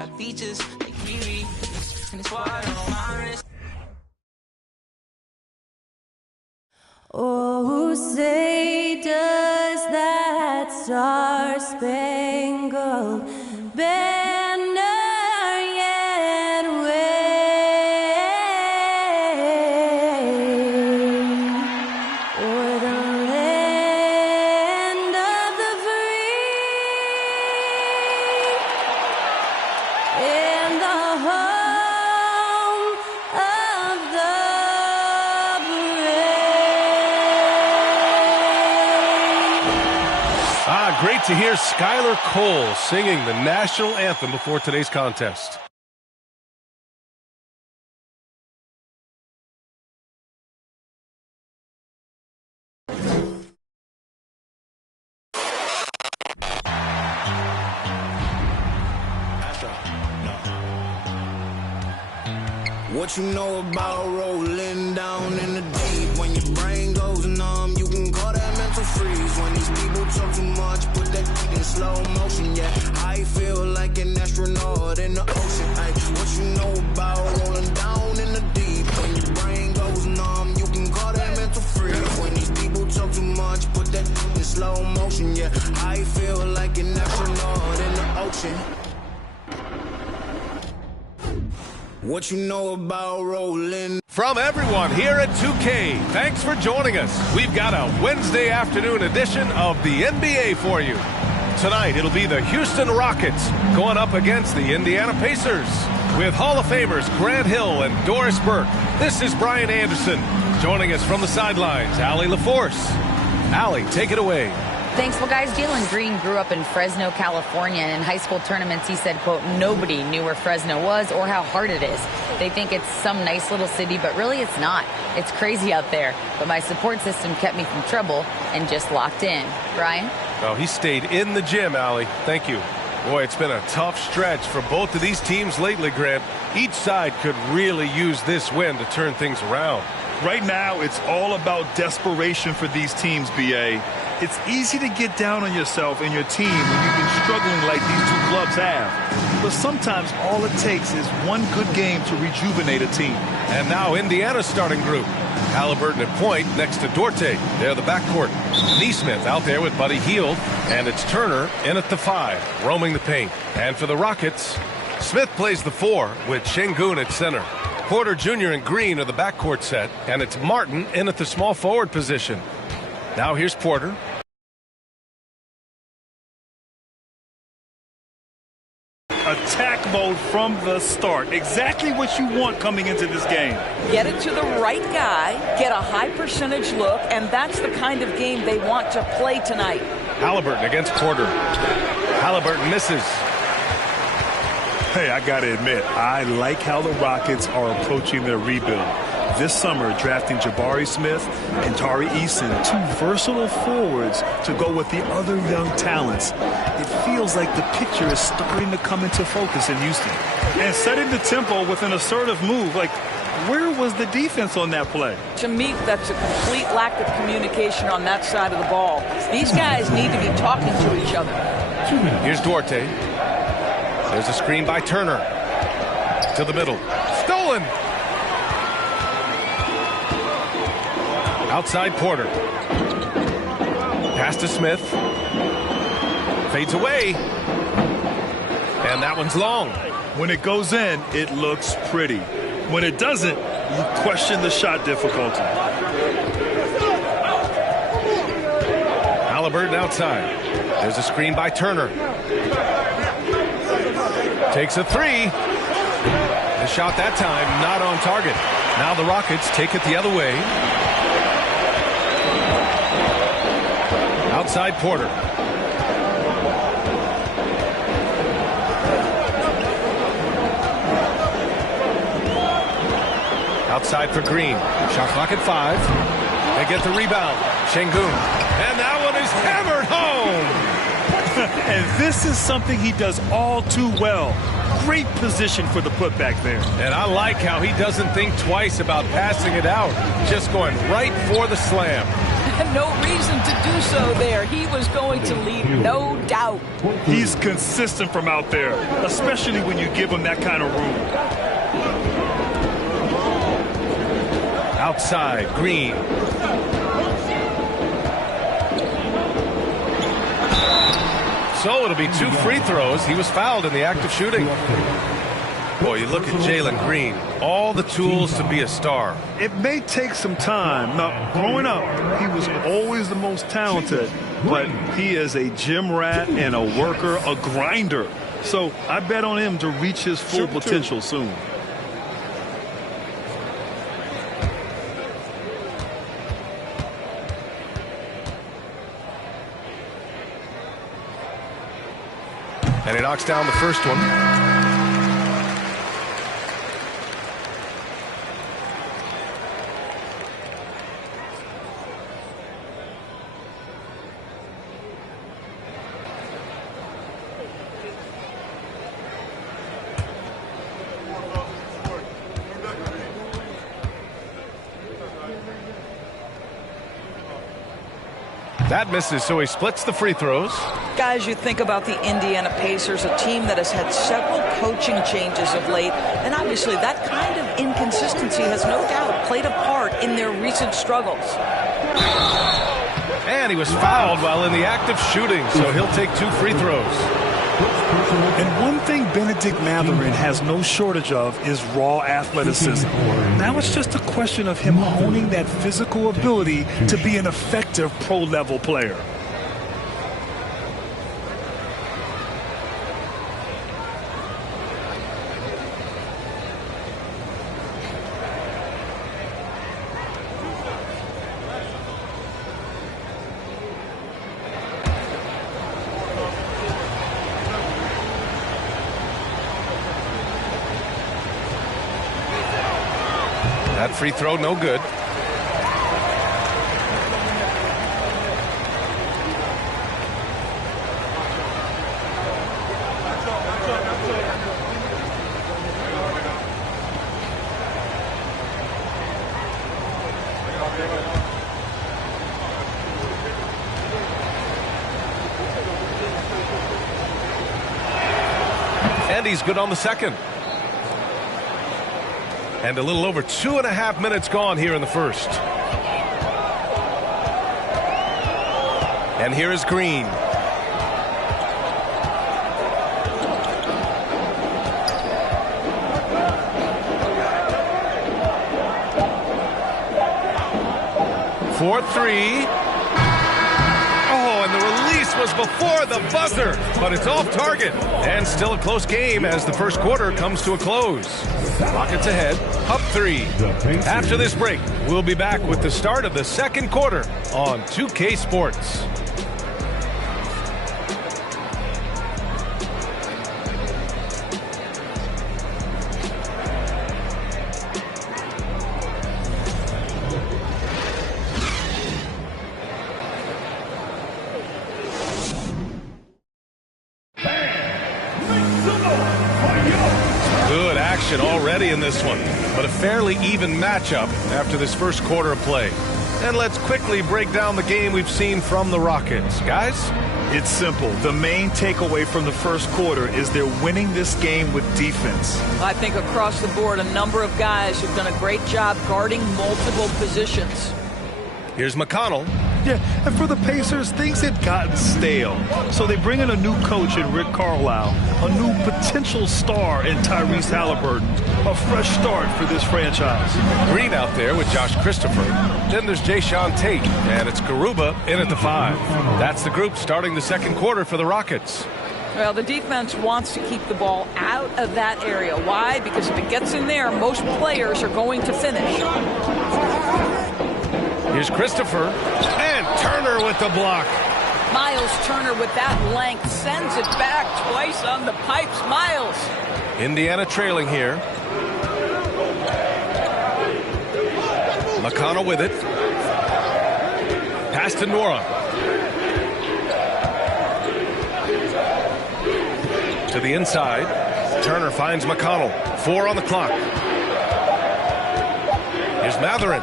got features like Riri, and it's water on my wrist. Oh, say does that star-spangled banner yet wave o'er the land of the free and the home of the Great to hear Skylar Cole singing the national anthem before today's contest. What you know about rolling down in the deep? When your brain goes numb, you can call that mental freeze. When these people talk too much, put that in slow motion. Yeah, I feel like an astronaut in the ocean. Ay, what you know about rolling down in the deep? When your brain goes numb, you can call that mental freeze. When these people talk too much, put that in slow motion. Yeah, I feel like an astronaut in the ocean. What you know about rolling? From everyone here at 2K, thanks for joining us. We've got a Wednesday afternoon edition of the NBA for you. Tonight, it'll be the Houston Rockets going up against the Indiana Pacers. With Hall of Famers Grant Hill and Doris Burke, this is Brian Anderson. Joining us from the sidelines, Allie LaForce. Allie, take it away. Thanks. Well, guys, Jalen Green grew up in Fresno, California, and in high school tournaments, he said, quote, nobody knew where Fresno was or how hard it is. They think it's some nice little city, but really it's not. It's crazy out there. But my support system kept me from trouble and just locked in. Brian? Well, he stayed in the gym, Allie. Thank you. Boy, it's been a tough stretch for both of these teams lately, Grant. Each side could really use this win to turn things around. Right now, it's all about desperation for these teams, B.A. It's easy to get down on yourself and your team when you've been struggling like these two clubs have. But sometimes all it takes is one good game to rejuvenate a team. And now Indiana's starting group. Halliburton at point next to Dorte. They're the backcourt. Neesmith out there with Buddy Hield. And it's Turner in at the 5, roaming the paint. And for the Rockets, Smith plays the 4 with Şengün at center. Porter Jr. and Green are the backcourt set. And it's Martin in at the small forward position. Now here's Porter. Attack mode from the start. Exactly what you want coming into this game. Get it to the right guy, get a high percentage look, and that's the kind of game they want to play tonight. Halliburton against Porter. Halliburton misses. Hey, I got to admit, I like how the Rockets are approaching their rebuild. This summer, drafting Jabari Smith and Tari Eason, two versatile forwards to go with the other young talents. It feels like the picture is starting to come into focus in Houston. And setting the tempo with an assertive move, like, where was the defense on that play? To me, that's a complete lack of communication on that side of the ball. These guys need to be talking to each other. Here's Dorte. There's a screen by Turner. To the middle. Stolen! Outside Porter. Pass to Smith. Fades away. And that one's long. When it goes in, it looks pretty. When it doesn't, you question the shot difficulty. Halliburton outside. There's a screen by Turner. Takes a 3. The shot that time not on target. Now the Rockets take it the other way. Outside Porter. Outside for Green. Shot clock at 5. They get the rebound. Şengün. And that one is hammered home. And this is something he does all too well. Great position for the putback there. And I like how he doesn't think twice about passing it out. Just going right for the slam. And no reason to do so there. He was going to leave, no doubt. He's consistent from out there, especially when you give him that kind of room. Outside, Green. So it'll be 2 free throws. He was fouled in the act of shooting. Boy, you look at Jalen Green, all the tools to be a star. It may take some time. Now, growing up, he was always the most talented, but he is a gym rat and a worker, a grinder. So I bet on him to reach his full potential soon. And he knocks down the first one. That misses, so he splits the free throws. Guys, you think about the Indiana Pacers, a team that has had several coaching changes of late, and obviously that kind of inconsistency has no doubt played a part in their recent struggles. And he was fouled while in the act of shooting, so he'll take 2 free throws. And one thing Benedict Mathurin has no shortage of is raw athleticism. Now it's just a question of him honing that physical ability to be an effective pro-level player. That free throw, no good. And he's good on the second. And a little over 2.5 minutes gone here in the first. And here is Green. For 3. Oh, and the release was before the buzzer, but it's off target. And still a close game as the first quarter comes to a close. Rockets ahead, up 3. After this break, we'll be back with the start of the second quarter on 2K Sports. Good action already in this one, but a fairly even matchup after this first quarter of play. And let's quickly break down the game we've seen from the Rockets. Guys? It's simple. The main takeaway from the first quarter is they're winning this game with defense. I think across the board, a number of guys who've done a great job guarding multiple positions. Here's McConnell. Yeah, and for the Pacers, things had gotten stale. So they bring in a new coach in Rick Carlisle, a new potential star in Tyrese Halliburton, a fresh start for this franchise. Green out there with Josh Christopher. Then there's Jayshawn Tate, and it's Garuba in at the 5. That's the group starting the second quarter for the Rockets. Well, the defense wants to keep the ball out of that area. Why? Because if it gets in there, most players are going to finish. Here's Christopher, and Turner with the block. Miles Turner with that length sends it back twice on the pipes. Miles. Indiana trailing here. McConnell with it. Pass to Nora. To the inside. Turner finds McConnell. 4 on the clock. Here's Mathurin.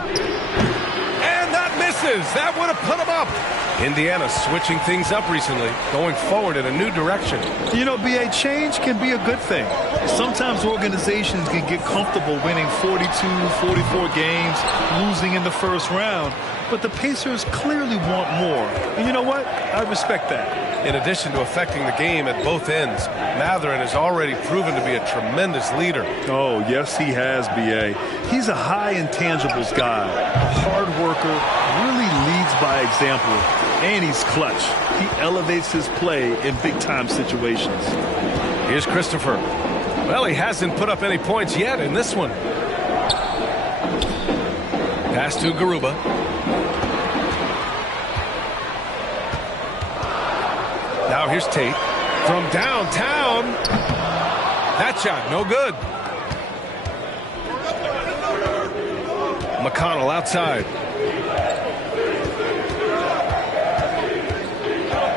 And that misses. misses. That would have put him up. Indiana switching things up recently, going forward in a new direction. You know, B.A., change can be a good thing. Sometimes organizations can get comfortable winning 42, 44 games, losing in the first round. But the Pacers clearly want more. And you know what? I respect that. In addition to affecting the game at both ends, Mathurin has already proven to be a tremendous leader. Oh, yes, he has, B.A. He's a high intangibles guy, a hard worker, really leads by example, and he's clutch. He elevates his play in big-time situations. Here's Christopher. Well, he hasn't put up any points yet in this one. Pass to Garuba. Now here's Tate from downtown. That shot, no good. McConnell outside.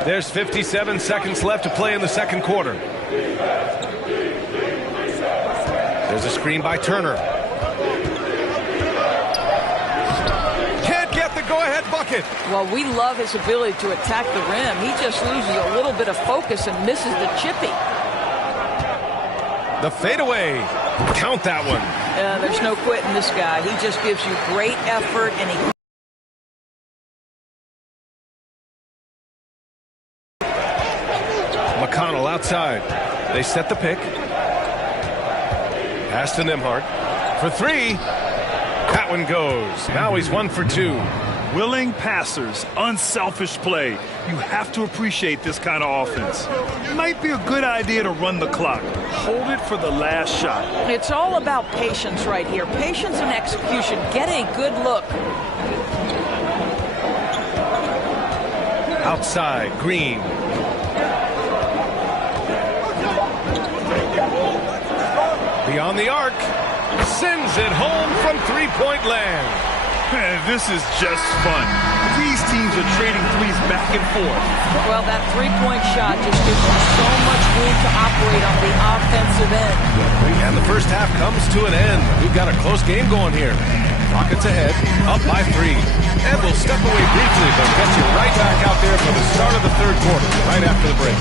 There's 57 seconds left to play in the second quarter. There's a screen by Turner. Can't get the go-ahead bucket. Well, we love his ability to attack the rim. He just loses a little bit of focus and misses the chippy. The fadeaway. Count that one. There's no quitting this guy. He just gives you great effort, and he... McConnell outside. They set the pick. Pass to Nembhard. For three. That one goes. Now he's 1 for 2. Willing passers, unselfish play. You have to appreciate this kind of offense. Might be a good idea to run the clock. Hold it for the last shot. It's all about patience right here. Patience and execution. Get a good look. Outside, Green. Beyond the arc. Sends it home from three-point land. This is just fun. These teams are trading threes back and forth. Well, that three-point shot just gives you so much room to operate on the offensive end. And the first half comes to an end. We've got a close game going here. Rockets ahead, up by 3. And we'll step away briefly, but get you right back out there for the start of the third quarter, right after the break.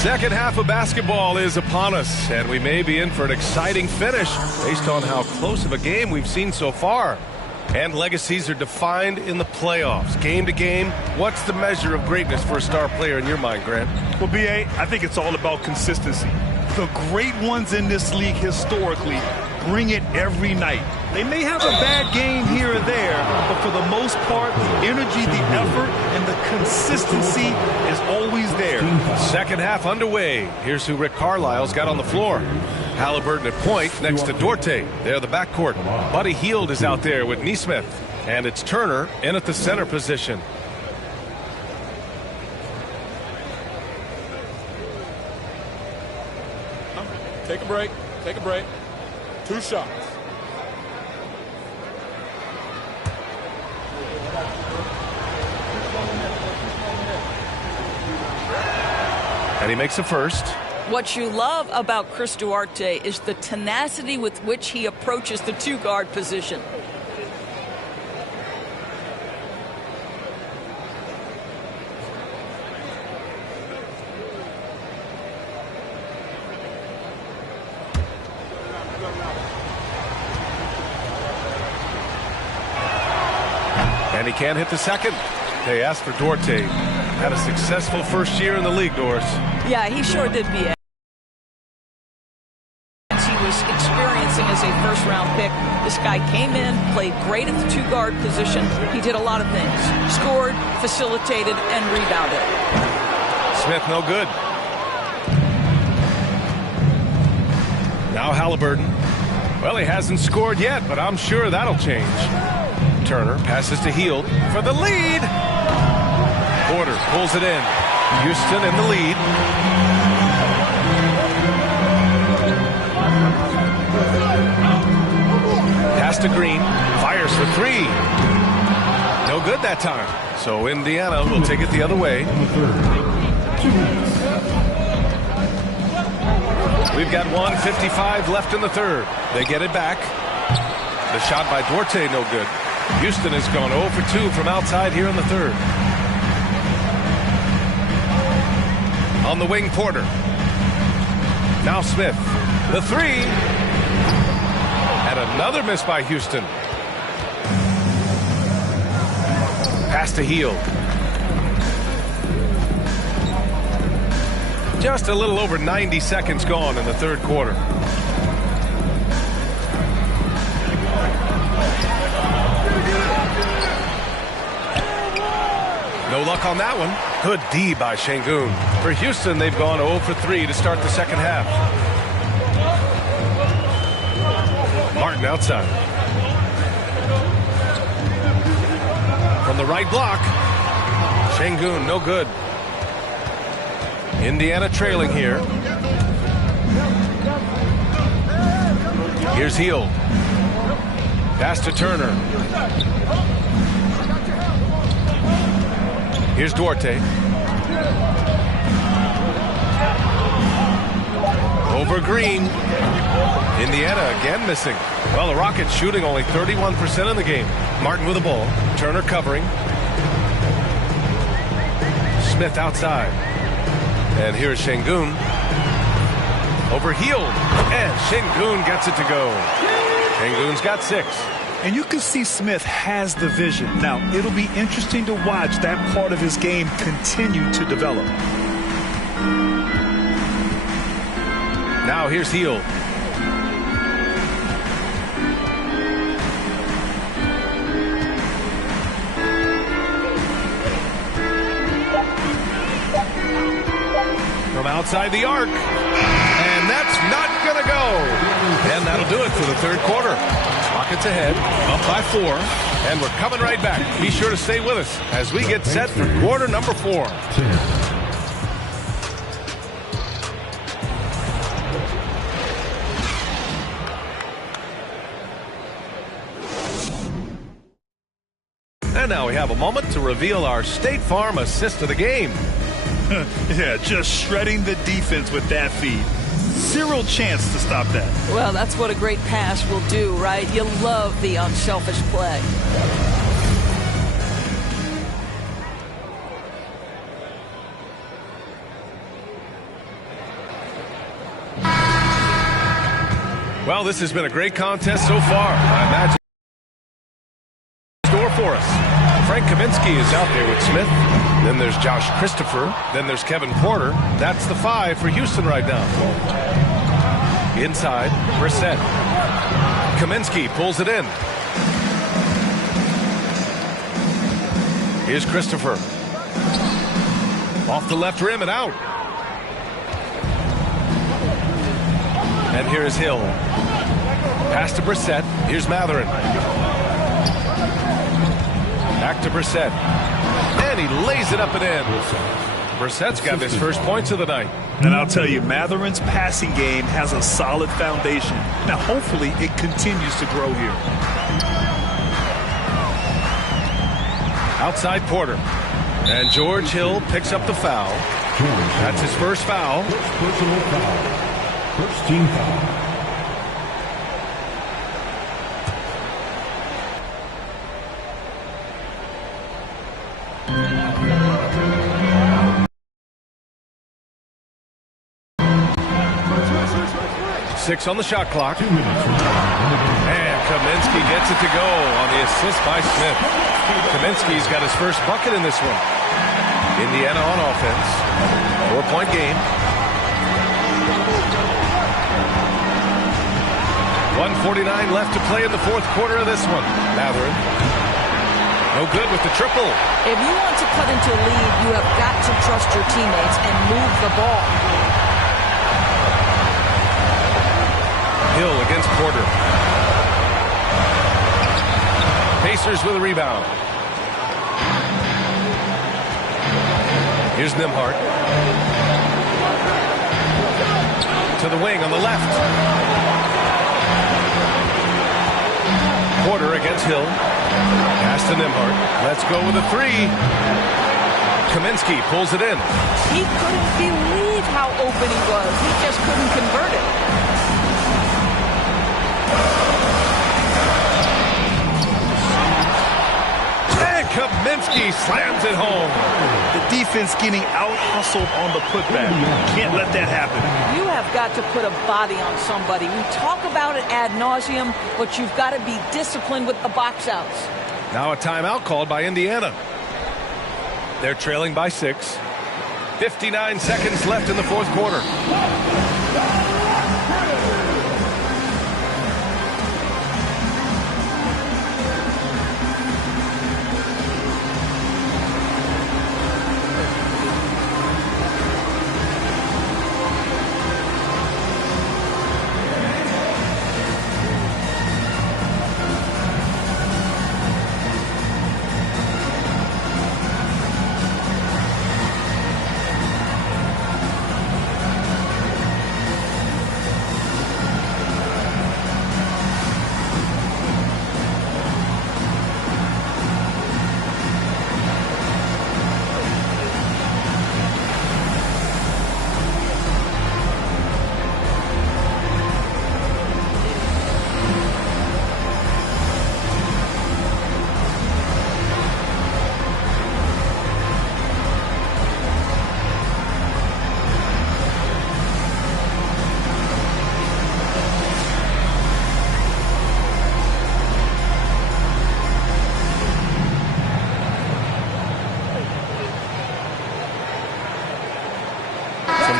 Second half of basketball is upon us, and we may be in for an exciting finish based on how close of a game we've seen so far. And legacies are defined in the playoffs. Game to game, what's the measure of greatness for a star player in your mind, Grant? Well, B.A., I think it's all about consistency. The great ones in this league historically bring it every night. They may have a bad game here or there, but for the most part, the energy, the effort, and the consistency is always there. Second half underway. Here's who Rick Carlisle's got on the floor. Halliburton at point next to Duarte. They're the backcourt. Buddy Hield is out there with Nesmith. And it's Turner in at the center position. Take a break. Take a break. 2 shots. And he makes a first. What you love about Chris Duarte is the tenacity with which he approaches the 2-guard position. And he can't hit the second. They asked for Duarte. Had a successful first year in the league, Doris. Yeah, he sure did, BA. He was experiencing as a first-round pick. This guy came in, played great at the 2-guard position. He did a lot of things. Scored, facilitated, and rebounded. Smith no good. Now Halliburton. Well, he hasn't scored yet, but I'm sure that'll change. Turner passes to Hield for the lead. Porter pulls it in. Houston in the lead. Pass to Green. Fires for 3. No good that time. So Indiana will take it the other way. We've got 1:55 left in the third. They get it back. The shot by Duarte no good. Houston has gone 0 for 2 from outside here in the third. On the wing, Porter. Now Smith. The 3. And another miss by Houston. Pass to Hield. Just a little over 90 seconds gone in the third quarter. No luck on that one. Good D by Şengün. For Houston, they've gone 0 for 3 to start the second half. Martin outside. From the right block. Şengün, no good. Indiana trailing here. Here's Hield. Pass to Turner. Here's Duarte. Over Green. Indiana again missing. Well, the Rockets shooting only 31% in the game. Martin with the ball. Turner covering. Smith outside. And here's Şengün. Over Hield. And Şengün gets it to go. Şengün's got 6. And you can see Smith has the vision. Now, it'll be interesting to watch that part of his game continue to develop. Now here's Hield. From outside the arc. And that's not going to go. And that'll do it for the third quarter. Rockets ahead, up by 4, and we're coming right back. Be sure to stay with us as we get set for quarter number 4. And now we have a moment to reveal our State Farm assist of the game. Yeah, just shredding the defense with that feed. Zero chance to stop that. Well, that's what a great pass will do, right? You love the unselfish play. Well, this has been a great contest so far. I imagine score for us. Frank Kaminsky is out there with Smith. Then there's Josh Christopher. Then there's Kevin Porter. That's the 5 for Houston right now. Inside, Brissett. Kaminsky pulls it in. Here's Christopher. Off the left rim and out. And here's Hill. Pass to Brissett. Here's Mathurin. Back to Brissett. And he lays it up and in. Brissett's got his first points of the night. And I'll tell you, Matherin's passing game has a solid foundation. Now, hopefully, it continues to grow here. Outside Porter. And George Hill picks up the foul. That's his first foul. Personal foul. First team foul. 6 on the shot clock. And Kaminsky gets it to go on the assist by Smith. Kaminsky's got his first bucket in this one. Indiana on offense. 4-point game. 1:49 left to play in the fourth quarter of this one. Matherin. No good with the triple. If you want to cut into a lead, you have got to trust your teammates and move the ball. Hill against Porter. Pacers with a rebound. Here's Nembhard. To the wing on the left. Porter against Hill. Pass to Nembhard. Let's go with a three. Kaminsky pulls it in. He couldn't believe how open he was. He just couldn't convert it. And Kaminsky slams it home. The defense getting out-hustled on the putback. Can't let that happen. You have got to put a body on somebody. We talk about it ad nauseum, but you've got to be disciplined with the box outs. Now a timeout called by Indiana. They're trailing by 6. 59 seconds left in the fourth quarter.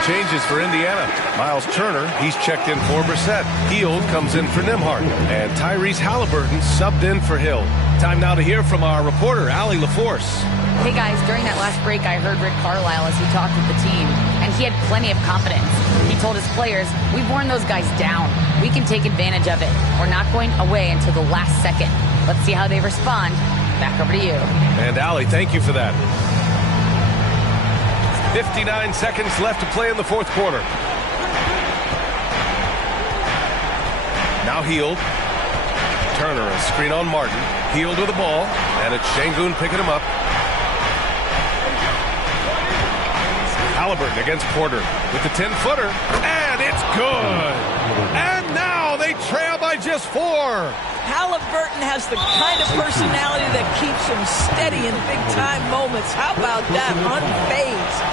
Changes for Indiana. Miles Turner, he's checked in for Brissett. Hield comes in for Nembhard. And Tyrese Halliburton subbed in for Hill. Time now to hear from our reporter, Allie LaForce. Hey guys, during that last break, I heard Rick Carlisle as he talked with the team, and he had plenty of confidence. He told his players, we've worn those guys down. We can take advantage of it. We're not going away until the last second. Let's see how they respond. Back over to you. And Allie, thank you for that. 59 seconds left to play in the fourth quarter. Now Hield. Turner, a screen on Martin. Hield with the ball, and it's Şengün picking him up. Halliburton against Porter with the 10-footer, and it's good. And now they trail by just 4. Halliburton has the kind of personality that keeps him steady in big-time moments. How about that? Unfazed.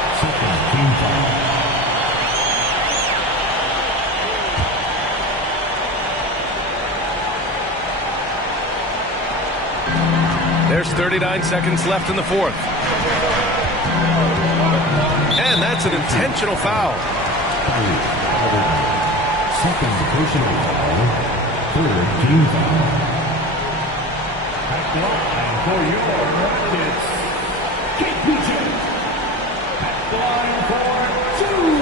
There's 39 seconds left in the fourth. And that's an intentional foul. Second personal foul. Third team foul. At the line for your Rockets, KPJ. At the line for 2.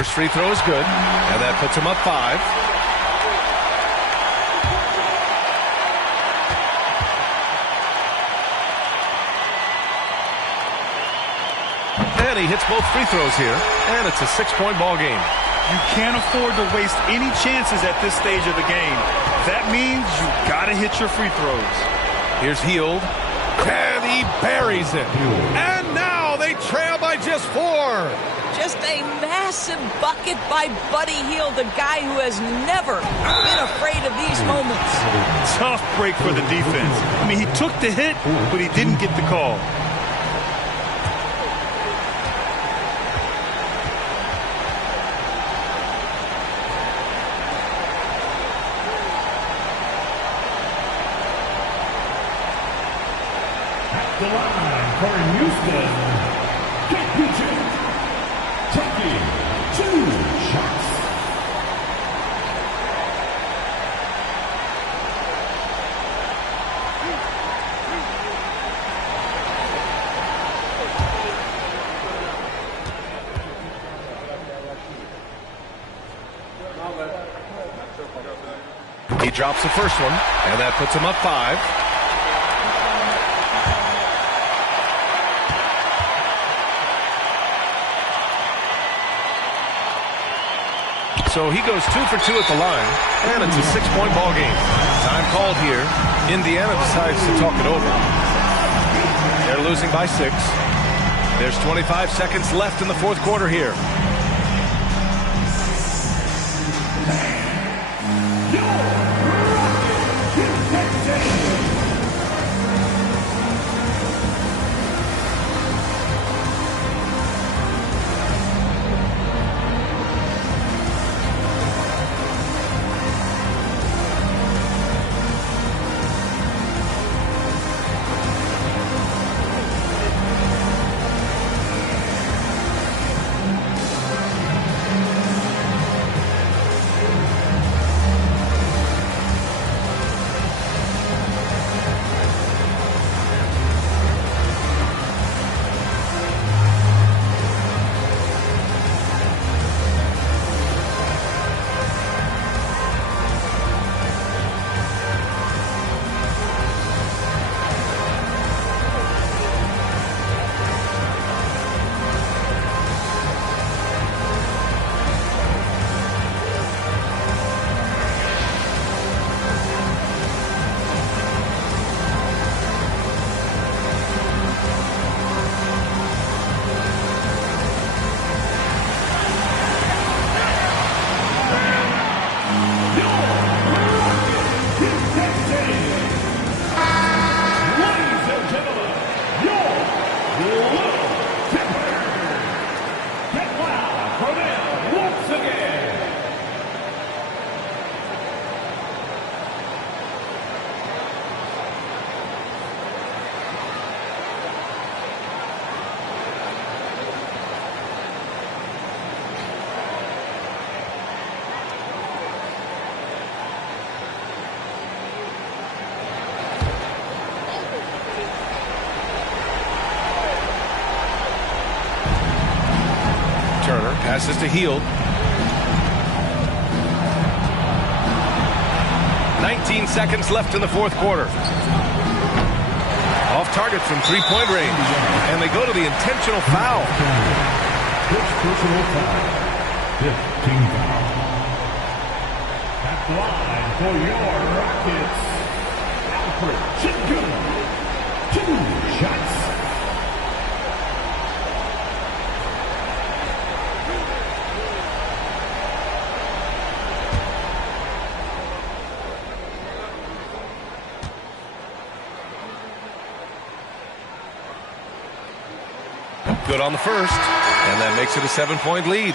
First free throw is good, and that puts him up 5. And he hits both free throws here, and it's a 6-point ball game. You can't afford to waste any chances at this stage of the game. That means you got to hit your free throws. Here's Hield, and he buries it. And now they trail by just 4. Just a massive bucket by Buddy Hield, the guy who has never been afraid of these moments. Tough break for the defense. I mean, he took the hit, but he didn't get the call. The line for Houston, Kate taking 2 shots. He drops the first one, and that puts him up 5. So he goes 2 for 2 at the line, and it's a 6-point ball game. Time called here. Indiana decides to talk it over. They're losing by 6. There's 25 seconds left in the fourth quarter here. Passes to Hield. 19 seconds left in the fourth quarter. Off target from 3-point range. And they go to the intentional foul. Personal foul. 15 foul. At the line for your Rockets, Alfred Sengun. 2 shots. Good on the first, and that makes it a 7-point lead.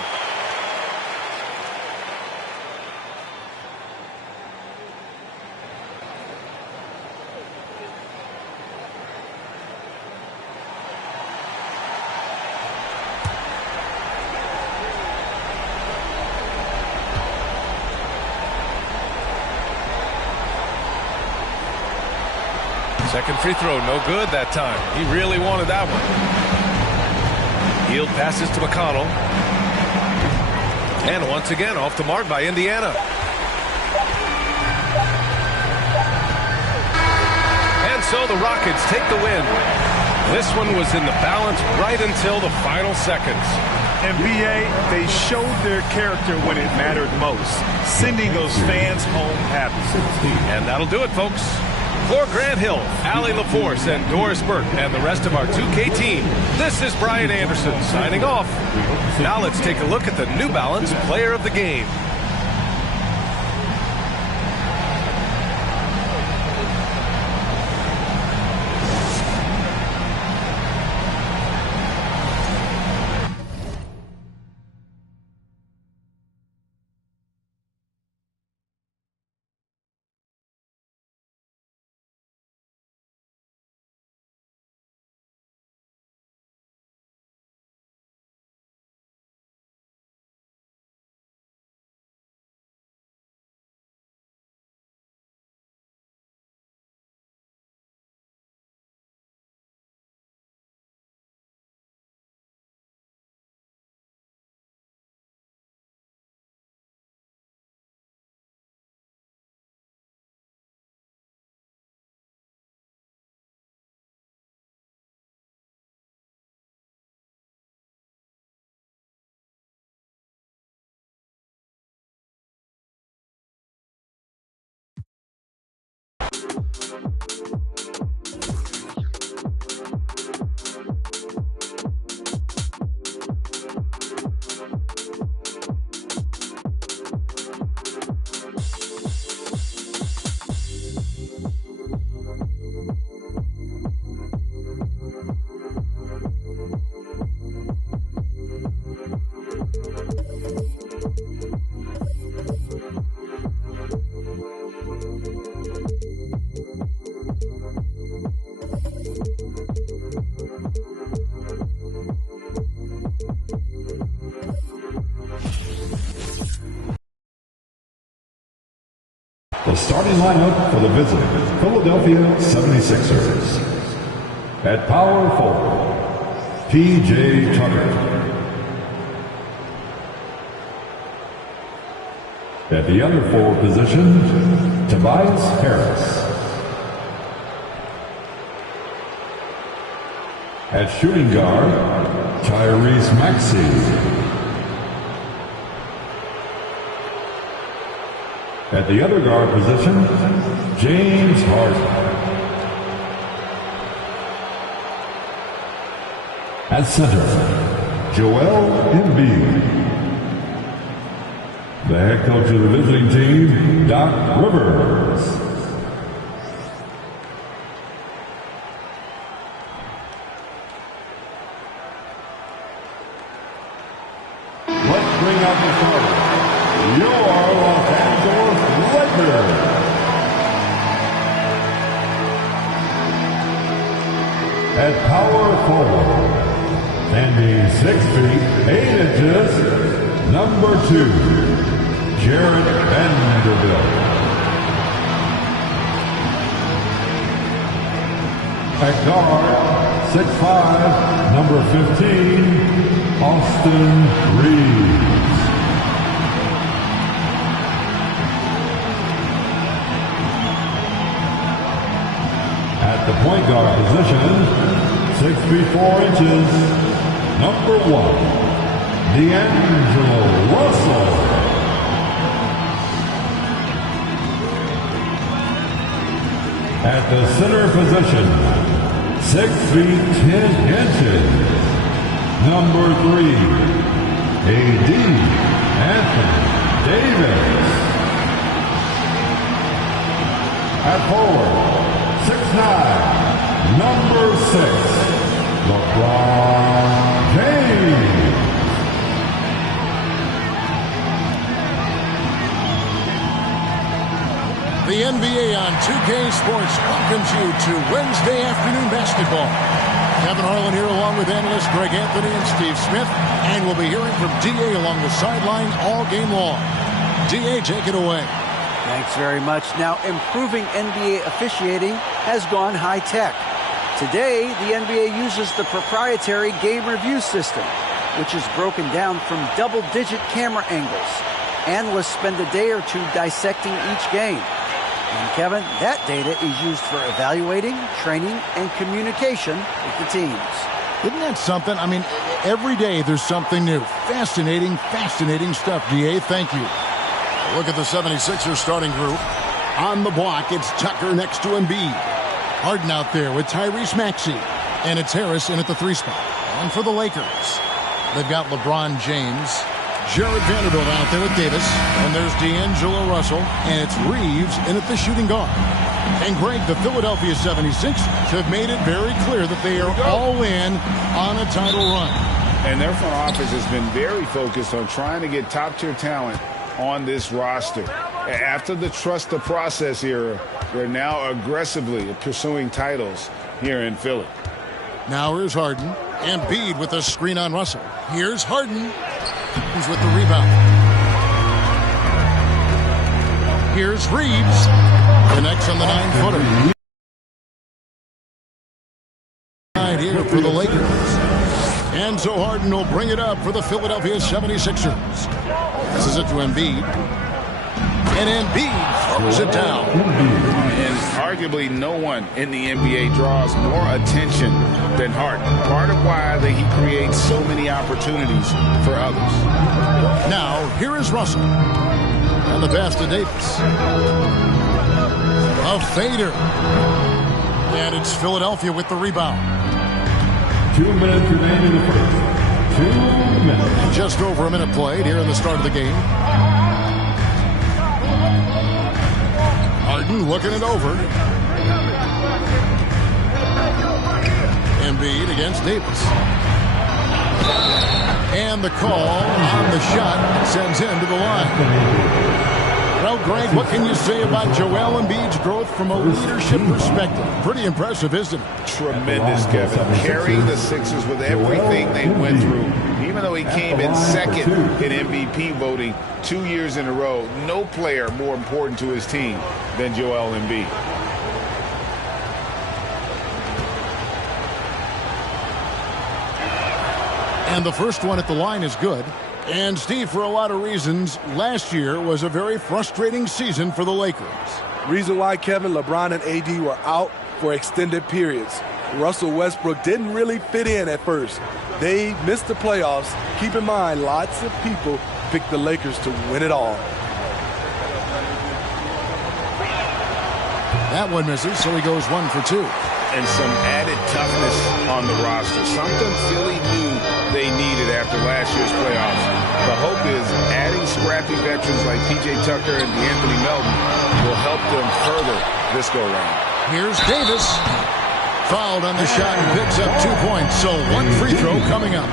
Second free throw, no good that time. He really wanted that one. Hield passes to McConnell. And once again, off the mark by Indiana. And so the Rockets take the win. This one was in the balance right until the final seconds. And BA, they showed their character when it mattered most, sending those fans home happy. And that'll do it, folks. For Grant Hill, Allie LaForce, and Doris Burke, and the rest of our 2K team, this is Brian Anderson signing off. Now let's take a look at the New Balance Player of the Game. The starting lineup for the visiting Philadelphia 76ers. At power forward, P.J. Tucker. At the other forward position, Tobias Harris. At shooting guard, Tyrese Maxey. At the other guard position, James Harden. At center, Joel Embiid. The head coach of the visiting team, Doc Rivers. Let's bring out the starter. Your Los Angeles Lakers. At power forward, standing 6 feet 8 inches, number 2, Jared Vanderbilt. At guard, 6'5", number 15, Austin Reeves. At the point guard position, 6 feet 4 inches, number 1, D'Angelo Russell. At the center position, 6 feet 10 inches, number 3, A.D. Anthony Davis. At forward, 6'9", number 6, LeBron James. The NBA on 2K Sports welcomes you to Wednesday afternoon basketball. Kevin Harlan here along with analysts Greg Anthony and Steve Smith. And we'll be hearing from D.A. along the sideline all game long. D.A., take it away. Thanks very much. Now, improving NBA officiating has gone high-tech. Today, the NBA uses the proprietary game review system. which is broken down from double-digit camera angles. Analysts spend a day or two dissecting each game. And Kevin, that data is used for evaluating, training, and communication with the teams. Isn't that something? I mean, every day there's something new. Fascinating, fascinating stuff, DA. Thank you. Look at the 76ers starting group. On the block, it's Tucker next to Embiid. Harden out there with Tyrese Maxey. And it's Harris in at the 3 spot. And for the Lakers, they've got LeBron James, Jared Vanderbilt out there with Davis. And there's D'Angelo Russell. And it's Reeves in at the shooting guard. And Greg, the Philadelphia 76ers have made it very clear that they are all in on a title run. And their front office has been very focused on trying to get top-tier talent on this roster. After the trust the process era, they're now aggressively pursuing titles here in Philly. Now here's Harden. Embiid with a screen on Russell. Here's Harden. He's with the rebound. Here's Reeves. Connects on the 9-footer. Right here for the Lakers. And so Harden will bring it up for the Philadelphia 76ers. This is it to Embiid. And Embiid throws it down. And arguably no one in the NBA draws more attention than Harden. Part of why he creates so many opportunities for others. Now, here is Russell. And the pass to Davis. A fader. And it's Philadelphia with the rebound. 2 minutes remaining in the first. 2 minutes. And just over a minute played here in the start of the game. Harden looking it over. Embiid against Davis. And the call on the shot sends him to the line. Well, Greg, what can you say about Joel Embiid's growth from a leadership perspective? Pretty impressive, isn't it? Tremendous, Kevin. Carrying the Sixers with everything they went through. Even though he came in second in MVP voting 2 years in a row, no player more important to his team than Joel Embiid. And the first one at the line is good. And, Steve, for a lot of reasons, last year was a very frustrating season for the Lakers. Reason why, Kevin, LeBron and AD were out for extended periods. Russell Westbrook didn't really fit in at first. They missed the playoffs. Keep in mind, lots of people picked the Lakers to win it all. That one misses, so he goes 1 for 2. And some added toughness on the roster. Something Philly knew they needed after last year's playoffs. The hope is adding scrappy veterans like P.J. Tucker and D'Anthony Melton will help them further this go-round. Here's Davis. Fouled on the shot and picks up 2 points. So 1 free throw coming up.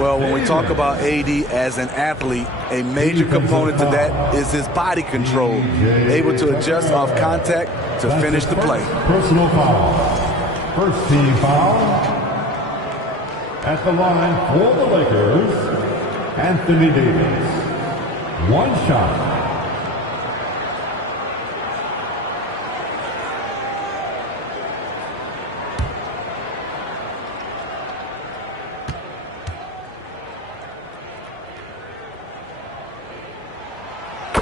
Well, when we talk about AD as an athlete, a major component to that is his body control. Able to adjust off contact to finish the play. Personal foul. First team foul. At the line for the Lakers, Anthony Davis. 1 shot.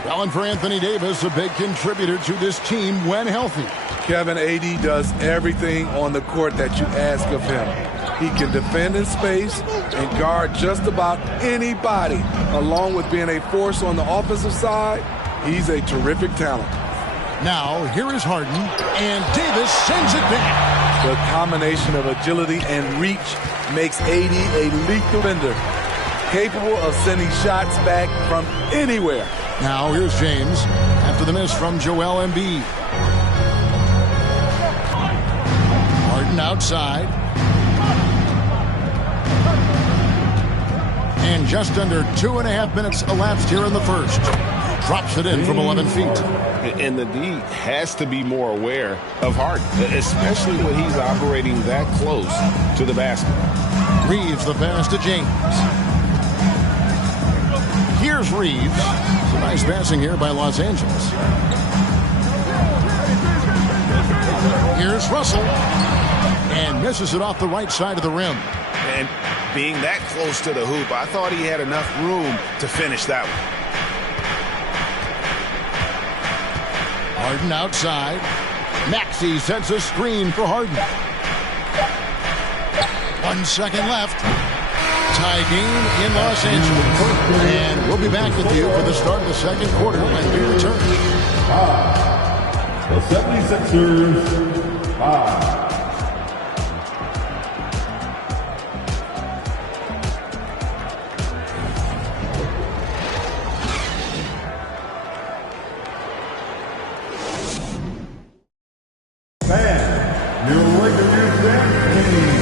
Well, and for Anthony Davis, a big contributor to this team when healthy. Kevin, AD does everything on the court that you ask of him. He can defend in space and guard just about anybody. Along with being a force on the offensive side, he's a terrific talent. Now, here is Harden, and Davis sends it back. The combination of agility and reach makes AD a lethal defender, capable of sending shots back from anywhere. Now, here's James after the miss from Joel Embiid. Harden outside. And just under 2.5 minutes elapsed here in the first. Drops it in from 11 feet. And the D has to be more aware of Harden, especially when he's operating that close to the basket. Reeves the pass to James. Here's Reeves. Some nice passing here by Los Angeles. Here's Russell. And misses it off the right side of the rim. And being that close to the hoop, I thought he had enough room to finish that one. Harden outside. Maxey sets a screen for Harden. 1 second left. Tie game in Los Angeles. And we'll be back with you for the start of the second quarter when we return. The 76ers, 5.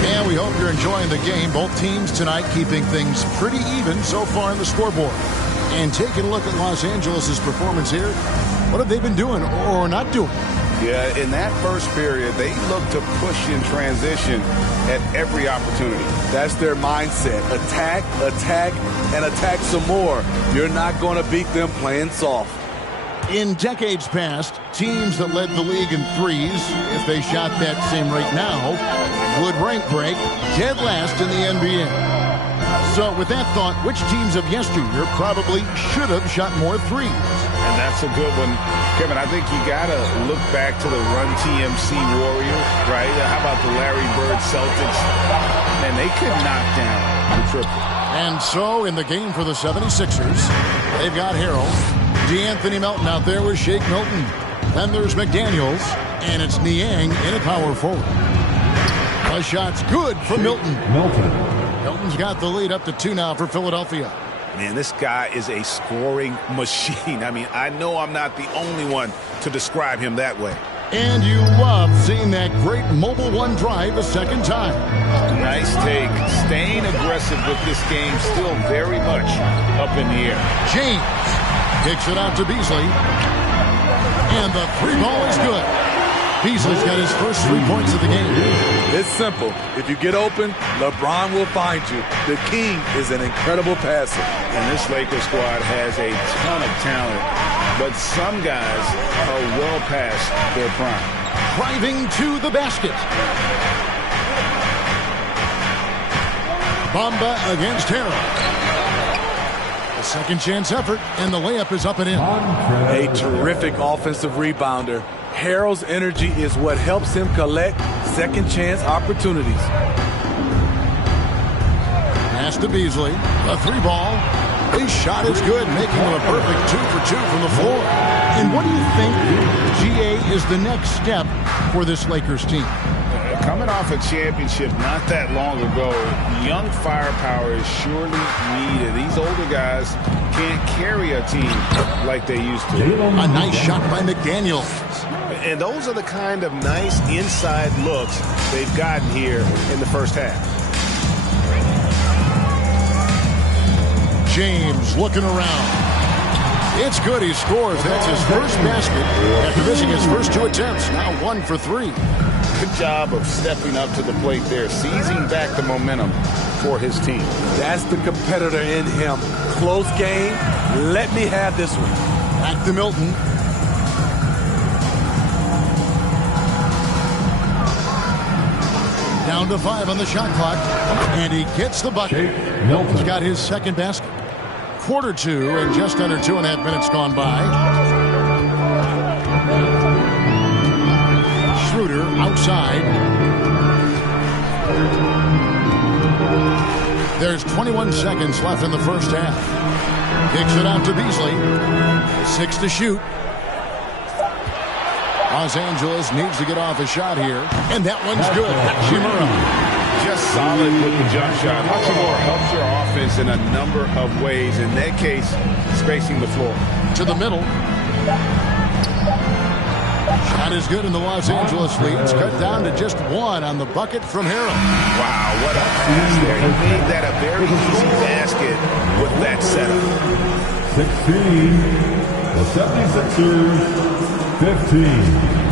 And we hope you're enjoying the game. Both teams tonight keeping things pretty even so far on the scoreboard. And taking a look at Los Angeles' performance here, what have they been doing or not doing? Yeah, in that first period, they looked to push in transition at every opportunity. That's their mindset. Attack, attack, and attack some more. You're not going to beat them playing soft. In decades past, teams that led the league in threes, if they shot that same rate now, would rank break dead last in the NBA. So with that thought, which teams of yesteryear probably should have shot more threes? And that's a good one. Kevin, I think you got to look back to the Run TMC Warriors, right? How about the Larry Bird Celtics? And they could knock down the triple. And so in the game for the 76ers, they've got Harrell, DeAnthony Melton out there with Shake Milton. Then there's McDaniels, and it's Niang in a power forward. A shot's good for Milton. Milton's got the lead up to 2 now for Philadelphia. Man, this guy is a scoring machine. I mean, I know I'm not the only one to describe him that way. And you love seeing that great mobile one drive a second time. Nice take. Staying aggressive with this game, still very much up in the air. James kicks it out to Beasley. And the 3 ball is good. Beasley's got his first 3 points of the game. It's simple. If you get open, LeBron will find you. The king is an incredible passer. And this Lakers squad has a ton of talent, but some guys are well past their prime. Driving to the basket. Bamba against Harrell. A second chance effort, and the layup is up and in. A terrific offensive rebounder. Harrell's energy is what helps him collect second chance opportunities. Pass to Beasley. A 3 ball. His shot is good, making him a perfect 2 for 2 from the floor. And what do you think, GA, is the next step for this Lakers team? Coming off a championship not that long ago, young firepower is surely needed. These older guys can't carry a team like they used to. A nice shot by McDaniels. And those are the kind of nice inside looks they've gotten here in the first half. James looking around. It's good. He scores. That's his first basket after missing his first 2 attempts. Now 1 for 3. Good job of stepping up to the plate there, seizing back the momentum for his team. That's the competitor in him. Close game. Let me have this one. Back to Milton. Down to 5 on the shot clock. And he gets the bucket. Milton's got his second basket. Quarter 2 and just under 2.5 minutes gone by. Schroeder outside. There's 21 seconds left in the first half. Kicks it out to Beasley. 6 to shoot. Los Angeles needs to get off a shot here. And that one's good. Hachimura. Just solid with the jump shot. Hachimura helps your offense in a number of ways. In that case, spacing the floor. To the middle. Shot is good, and the Los Angeles lead's cut down to just 1 on the bucket from Harrell. Wow, what a pass there. He made that a very easy basket with that setup. 16, the 76ers, 15.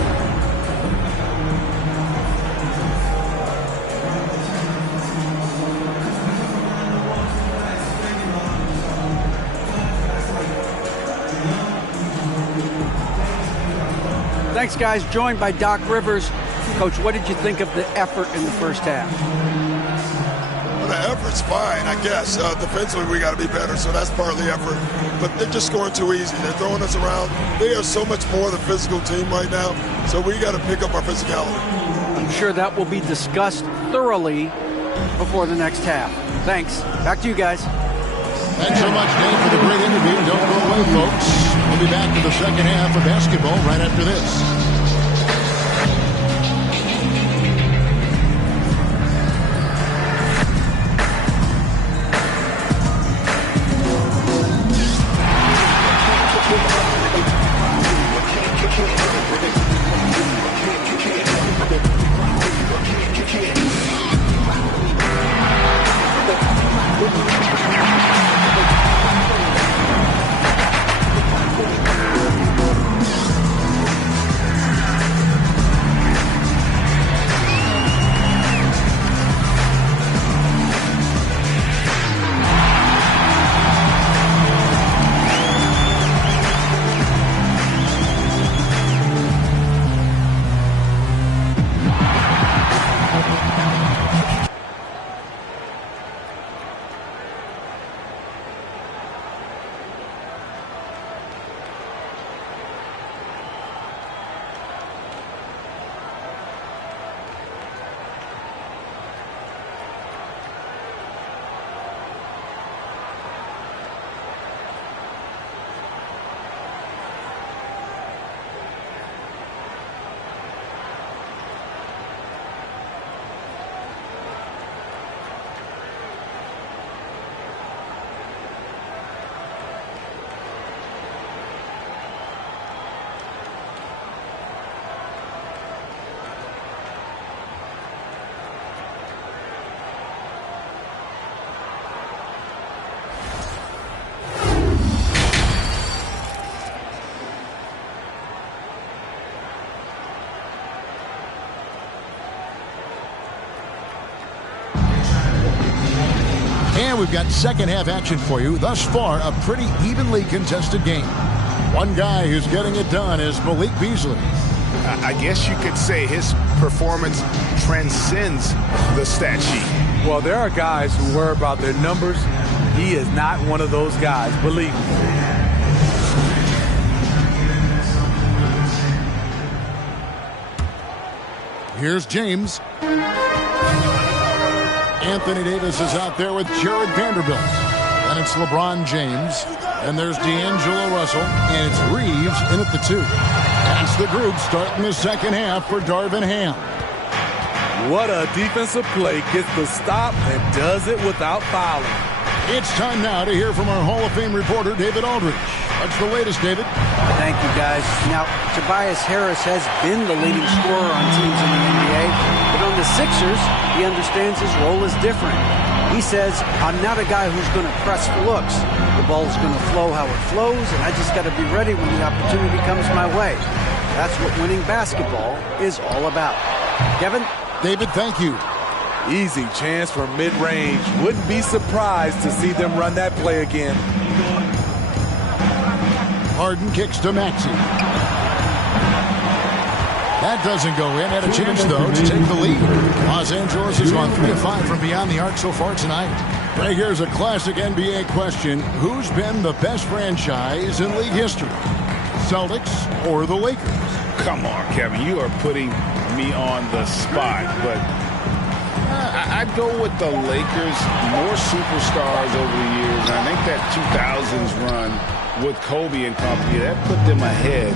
Thanks, guys. Joined by Doc Rivers. Coach, what did you think of the effort in the first half? the effort's fine, I guess. Defensively, we got to be better, so that's part of the effort. But they're just scoring too easy. They're throwing us around. They are so much more the physical team right now, so we got to pick up our physicality. I'm sure that will be discussed thoroughly before the next half. Thanks. Back to you guys. Thanks so much, Dave, for the great interview. Don't go away, folks. We'll be back to the second half of basketball right after this. And we've got second half action for you. Thus far, a pretty evenly contested game. One guy who's getting it done is Malik Beasley. I guess you could say his performance transcends the stat sheet. Well, there are guys who worry about their numbers. He is not one of those guys, believe me. Here's James. Anthony Davis is out there with Jared Vanderbilt. And it's LeBron James. And there's D'Angelo Russell. And it's Reeves in at the 2. That's the group starting the second half for Darvin Ham. What a defensive play. Gets the stop and does it without fouling. It's time now to hear from our Hall of Fame reporter, David Aldridge. What's the latest, David? Thank you, guys. Now, Tobias Harris has been the leading scorer on teams in the NBA, but on the Sixers, he understands his role is different. He says, I'm not a guy who's going to press for looks. The ball's going to flow how it flows, and I just got to be ready when the opportunity comes my way. That's what winning basketball is all about. Kevin? David, thank you. Easy chance for mid-range. Wouldn't be surprised to see them run that play again. Harden kicks to Maxey. That doesn't go in. Had a chance, though, to take the lead. Los Angeles has gone 3 of 5 from beyond the arc so far tonight. Right here's a classic NBA question. Who's been the best franchise in league history? Celtics or the Lakers? Come on, Kevin. You are putting me on the spot, but I'd go with the Lakers. More superstars over the years. And I think that 2000s run with Kobe and company, that put them ahead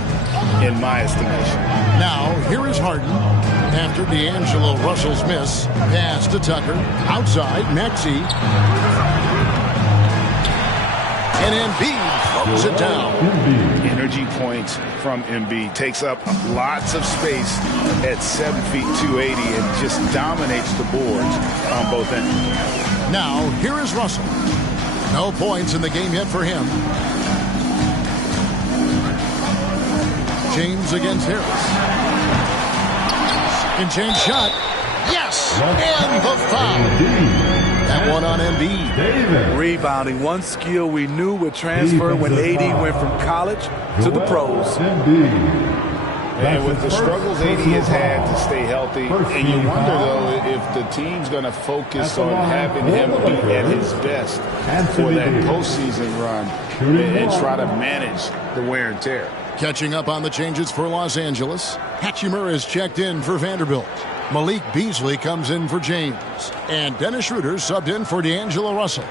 in my estimation. Now, here is Harden. After D'Angelo Russell's miss, pass to Tucker. Outside, Maxey. And Embiid throws it down. Energy points from Embiid. Takes up lots of space at 7 feet 280 and just dominates the boards on both ends. Now, here is Russell. No points in the game yet for him. James against Harris. Second chance shot. Yes! And the foul. That one on Embiid. Rebounding, one skill we knew would transfer when AD went from college to the pros. And with the struggles AD has had to stay healthy, and you wonder, though, if the team's going to focus on having him be at his best for that postseason run and try to manage the wear and tear. Catching up on the changes for Los Angeles, Hachimura is checked in for Vanderbilt. Malik Beasley comes in for James. And Dennis Schroeder subbed in for D'Angelo Russell.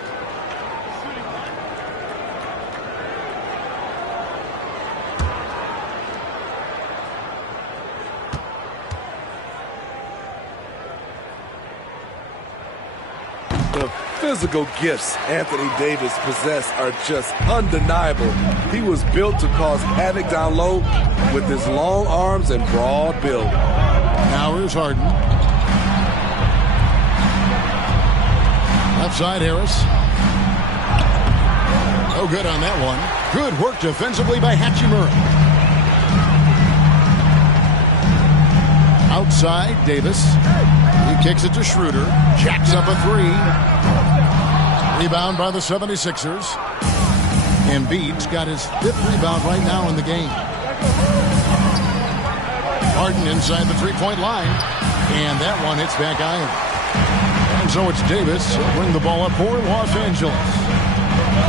The physical gifts Anthony Davis possessed are just undeniable. He was built to cause havoc down low with his long arms and broad build. Now here's Harden. Left side, Harris. No good on that one. Good work defensively by Hachimura. Outside, Davis. He kicks it to Schroeder. Jacks up a three. Rebound by the 76ers. Embiid's got his 5th rebound right now in the game. Harden inside the three-point line. And that one hits back iron. And so it's Davis. He'll bring the ball up for Los Angeles.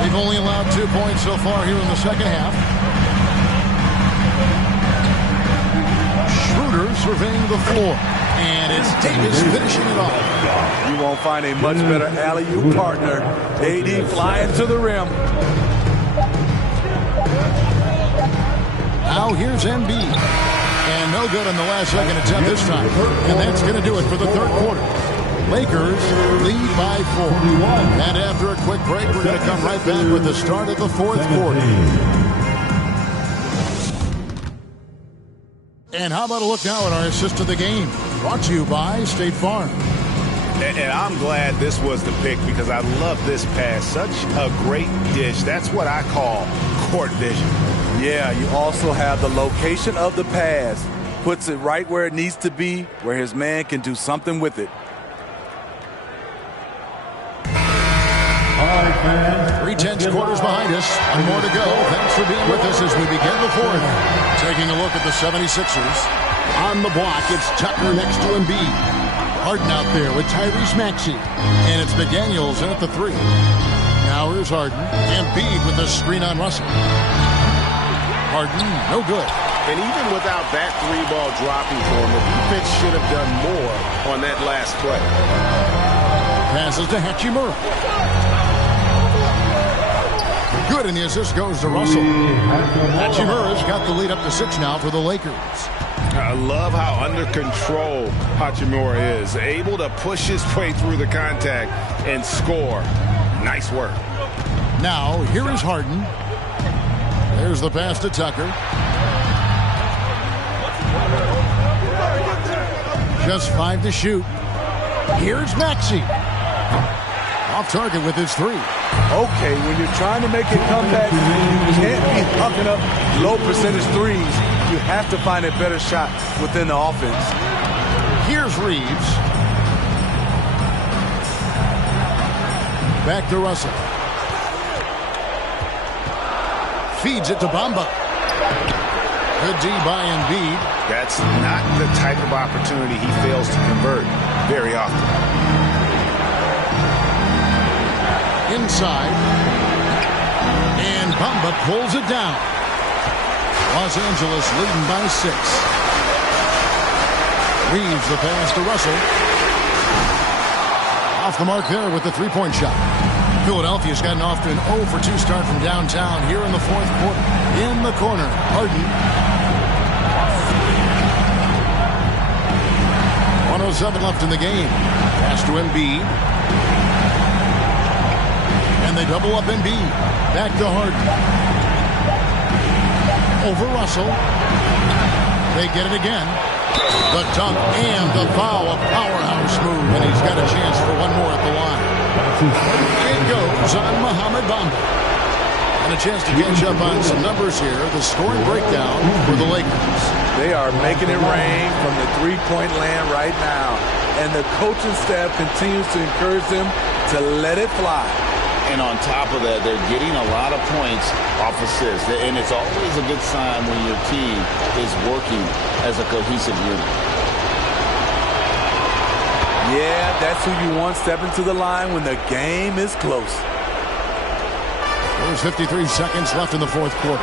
They've only allowed 2 points so far here in the second half. Schroeder surveying the floor. And it's Davis finishing it off. You won't find a much better alley-oop partner. AD flying to the rim. Now here's Embiid. And no good on the last second attempt this time. And that's going to do it for the third quarter. Lakers lead by 4. And after a quick break, we're going to come right back with the start of the fourth quarter. And how about a look now at our assist of the game? Brought to you by State Farm. And I'm glad this was the pick because I love this pass. Such a great dish. That's what I call court vision. Yeah, you also have the location of the pass. Puts it right where it needs to be, where his man can do something with it. 3/10 quarters behind us, and more to go. Thanks for being with us as we begin the fourth. Taking a look at the 76ers. On the block, it's Tucker next to Embiid. Harden out there with Tyrese Maxey. And it's McDaniels in at the 3. Now here's Harden. Embiid with the screen on Russell. Harden, no good. And even without that 3-ball dropping for him, the defense should have done more on that last play. Passes to Hachimura. Good, and the assist goes to Russell. Hachimura's got the lead up to 6 now for the Lakers. I love how under control Hachimura is. Able to push his way through the contact and score. Nice work. Now, here is Harden. There's the pass to Tucker. Just 5 to shoot. Here's Maxey. Off target with his 3. Okay, when you're trying to make a comeback, you can't be hucking up low percentage threes. You have to find a better shot within the offense. Here's Reeves. Back to Russell. Feeds it to Bamba. Good D by Embiid. That's not the type of opportunity he fails to convert very often. Inside. And Bamba pulls it down. Los Angeles leading by 6. Reeves the pass to Russell. Off the mark there with the 3-point shot. Philadelphia's gotten off to an 0 for 2 start from downtown here in the fourth quarter. In the corner, Harden. 1:07 left in the game. Pass to Embiid. And they double up Embiid. Back to Harden. Over Russell. They get it again. The dunk and the foul. A powerhouse move. And he's got a chance for one more at the line. It goes on Mohamed Bamba. And a chance to catch up on some numbers here. The scoring breakdown for the Lakers. They are making it rain from the three-point land right now. And the coaching staff continues to encourage them to let it fly. And on top of that, they're getting a lot of points off assists. And it's always a good sign when your team is working as a cohesive unit. Yeah, that's who you want stepping to the line when the game is close. There's 53 seconds left in the fourth quarter.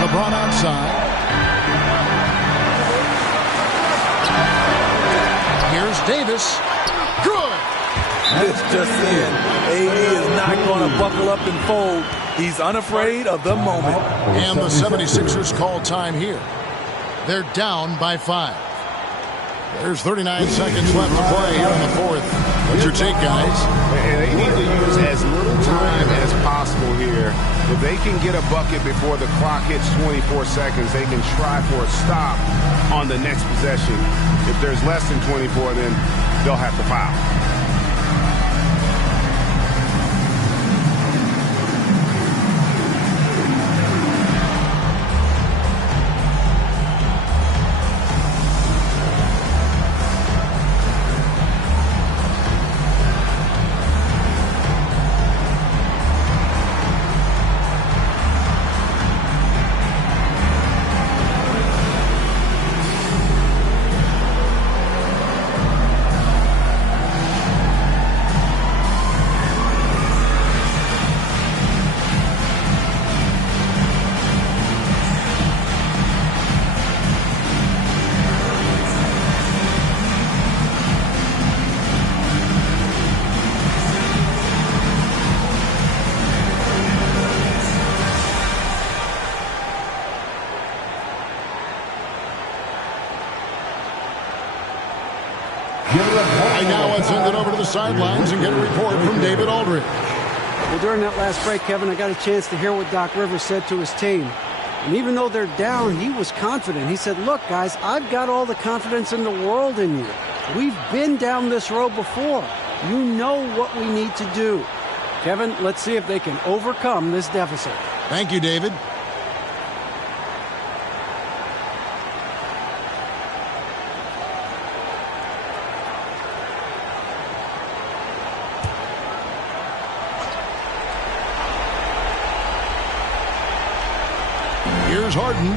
LeBron outside. Here's Davis. Good. This just in. AD is not going to buckle up and fold. He's unafraid of the moment. And the 76ers call time here. They're down by 5. There's 39 seconds left to play here in the fourth. What's your take, guys? And they need to use as little time as possible here. If they can get a bucket before the clock hits 24 seconds, they can try for a stop on the next possession. If there's less than 24, then they'll have to foul. Right now, let's send it over to the sidelines and get a report from David Aldridge. Well, during that last break, Kevin, I got a chance to hear what Doc Rivers said to his team. And even though they're down, he was confident. He said, look, guys, I've got all the confidence in the world in you. We've been down this road before. You know what we need to do. Kevin, let's see if they can overcome this deficit. Thank you, David. Here's Harden.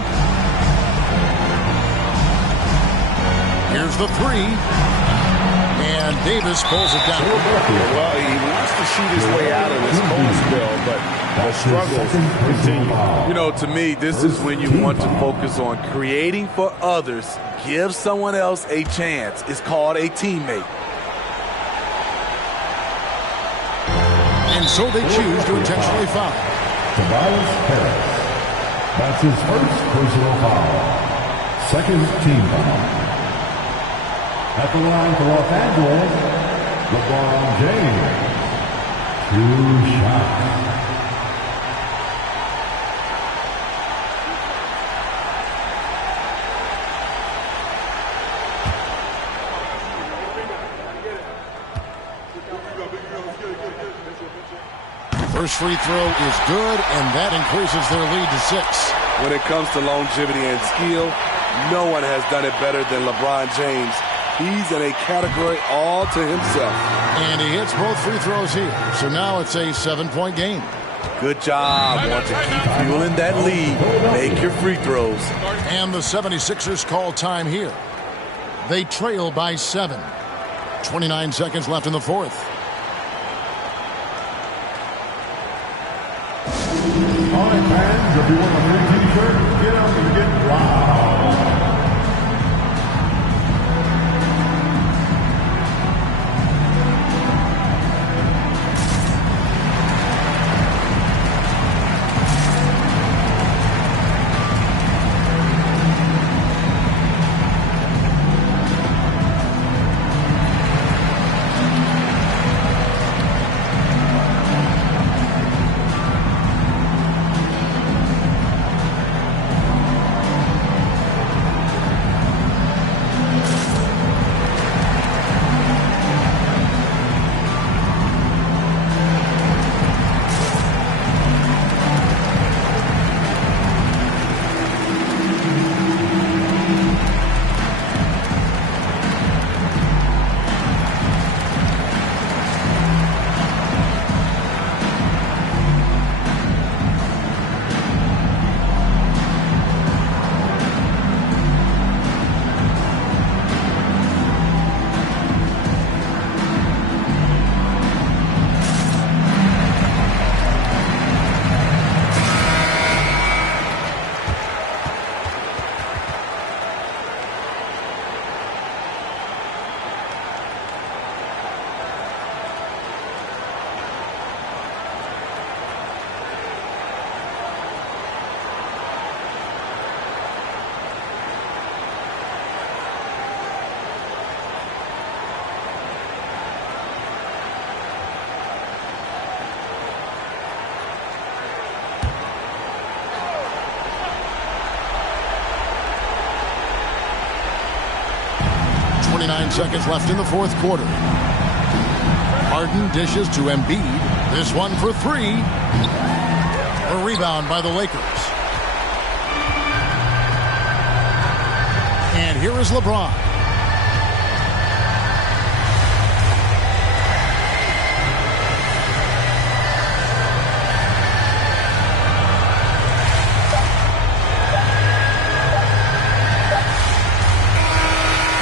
Here's the three. And Davis pulls it down. Well, he wants to shoot his way out of this cold spell, but the struggles continue. You know, to me, this is when you want to focus on creating for others. Give someone else a chance. It's called a teammate. And so they choose to intentionally foul. Tobias Harris. That's his first personal foul. Second team foul. At the line for Los Angeles, LeBron James. 2 shots. First free throw is good, and that increases their lead to 6. When it comes to longevity and skill, no one has done it better than LeBron James. He's in a category all to himself. And he hits both free throws here. So now it's a 7-point game. Good job. Want to keep fueling that lead. Make your free throws. And the 76ers call time here. They trail by 7. 29 seconds left in the fourth. All right, fans, if you want a free t-shirt, get up and get loud. 29 seconds left in the fourth quarter. Harden dishes to Embiid. This one for three. A rebound by the Lakers. And here is LeBron.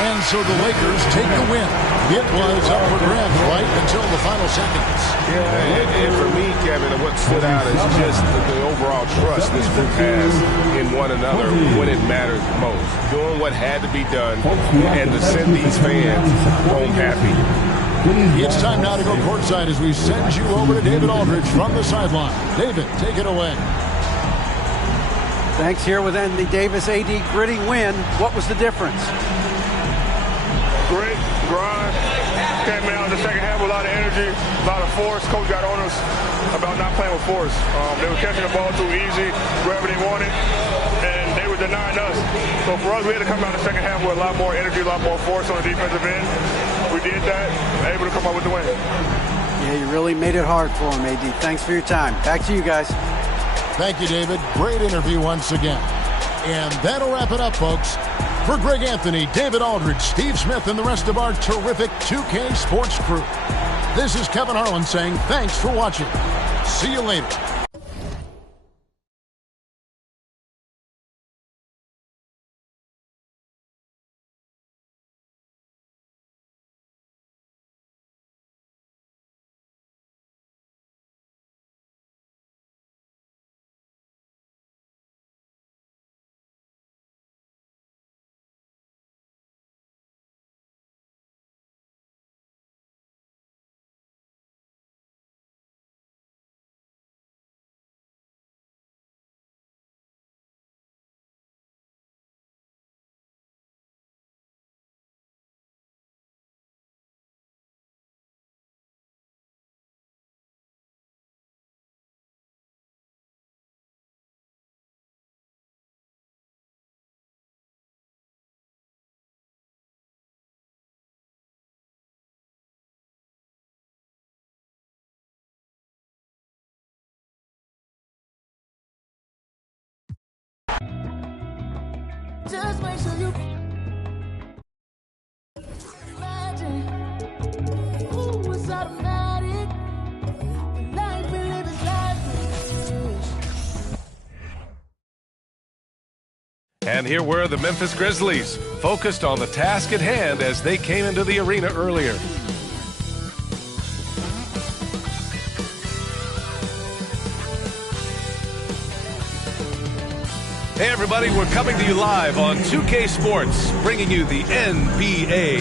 And so the Lakers take the win. It was up for grabs right until the final seconds. Yeah, and for me, Kevin, what stood out is just the overall trust this group has in one another when it matters most. Doing what had to be done and to send these fans home happy. It's time now to go courtside as we send you over to David Aldridge from the sideline. David, take it away. Thanks. Here with Anthony Davis. AD, gritty win. What was the difference? Grit, grind, came out in the second half with a lot of energy, a lot of force. Coach got on us about not playing with force. They were catching the ball too easy, wherever they wanted, and they were denying us. So for us, we had to come out in the second half with a lot more energy, a lot more force on the defensive end. We did that, able to come up with the win. Yeah, you really made it hard for him, AD. Thanks for your time. Back to you guys. Thank you, David. Great interview once again. And that'll wrap it up, folks. For Greg Anthony, David Aldridge, Steve Smith, and the rest of our terrific 2K Sports crew, this is Kevin Harlan saying thanks for watching. See you later. Just make sure you imagine. Ooh, it's automatic. The life we live is lavish. And here were the Memphis Grizzlies, focused on the task at hand as they came into the arena earlier. Hey everybody, we're coming to you live on 2K Sports, bringing you the NBA.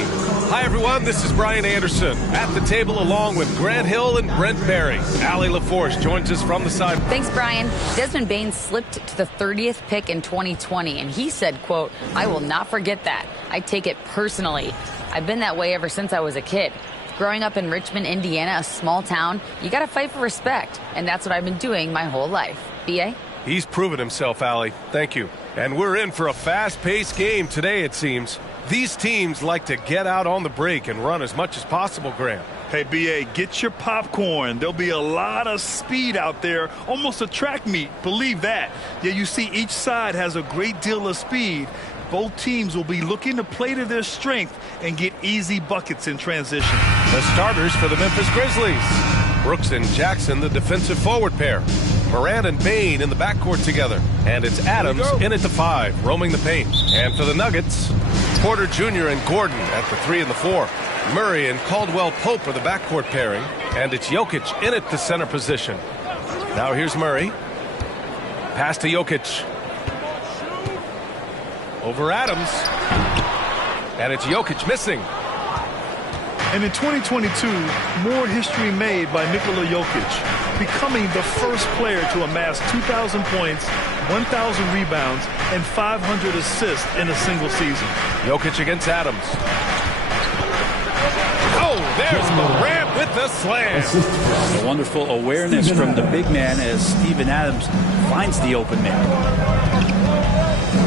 Hi everyone, this is Brian Anderson at the table along with Grant Hill and Brent Barry. Allie LaForce joins us from the side. Thanks, Brian. Desmond Bane slipped to the 30th pick in 2020, and he said, quote, "I will not forget that. I take it personally. I've been that way ever since I was a kid. Growing up in Richmond, Indiana, a small town, you got to fight for respect, and that's what I've been doing my whole life." B.A.? He's proven himself, Allie. Thank you. And we're in for a fast-paced game today, it seems. These teams like to get out on the break and run as much as possible, Graham. Hey, B.A., get your popcorn. There'll be a lot of speed out there, almost a track meet. Believe that. Yeah, you see each side has a great deal of speed. Both teams will be looking to play to their strength and get easy buckets in transition. The starters for the Memphis Grizzlies. Brooks and Jackson, the defensive forward pair. Morant and Bane in the backcourt together. And it's Adams in at the 5, roaming the paint. And for the Nuggets, Porter Jr. and Gordon at the 3 and the 4. Murray and Caldwell Pope are the backcourt pairing. And it's Jokic in at the center position. Now here's Murray. Pass to Jokic. Over Adams. And it's Jokic missing. And in 2022, more history made by Nikola Jokic, becoming the first player to amass 2,000 points, 1,000 rebounds, and 500 assists in a single season. Jokic against Adams. Oh, there's Morant with the slam. A wonderful awareness from the big man as Steven Adams finds the open man.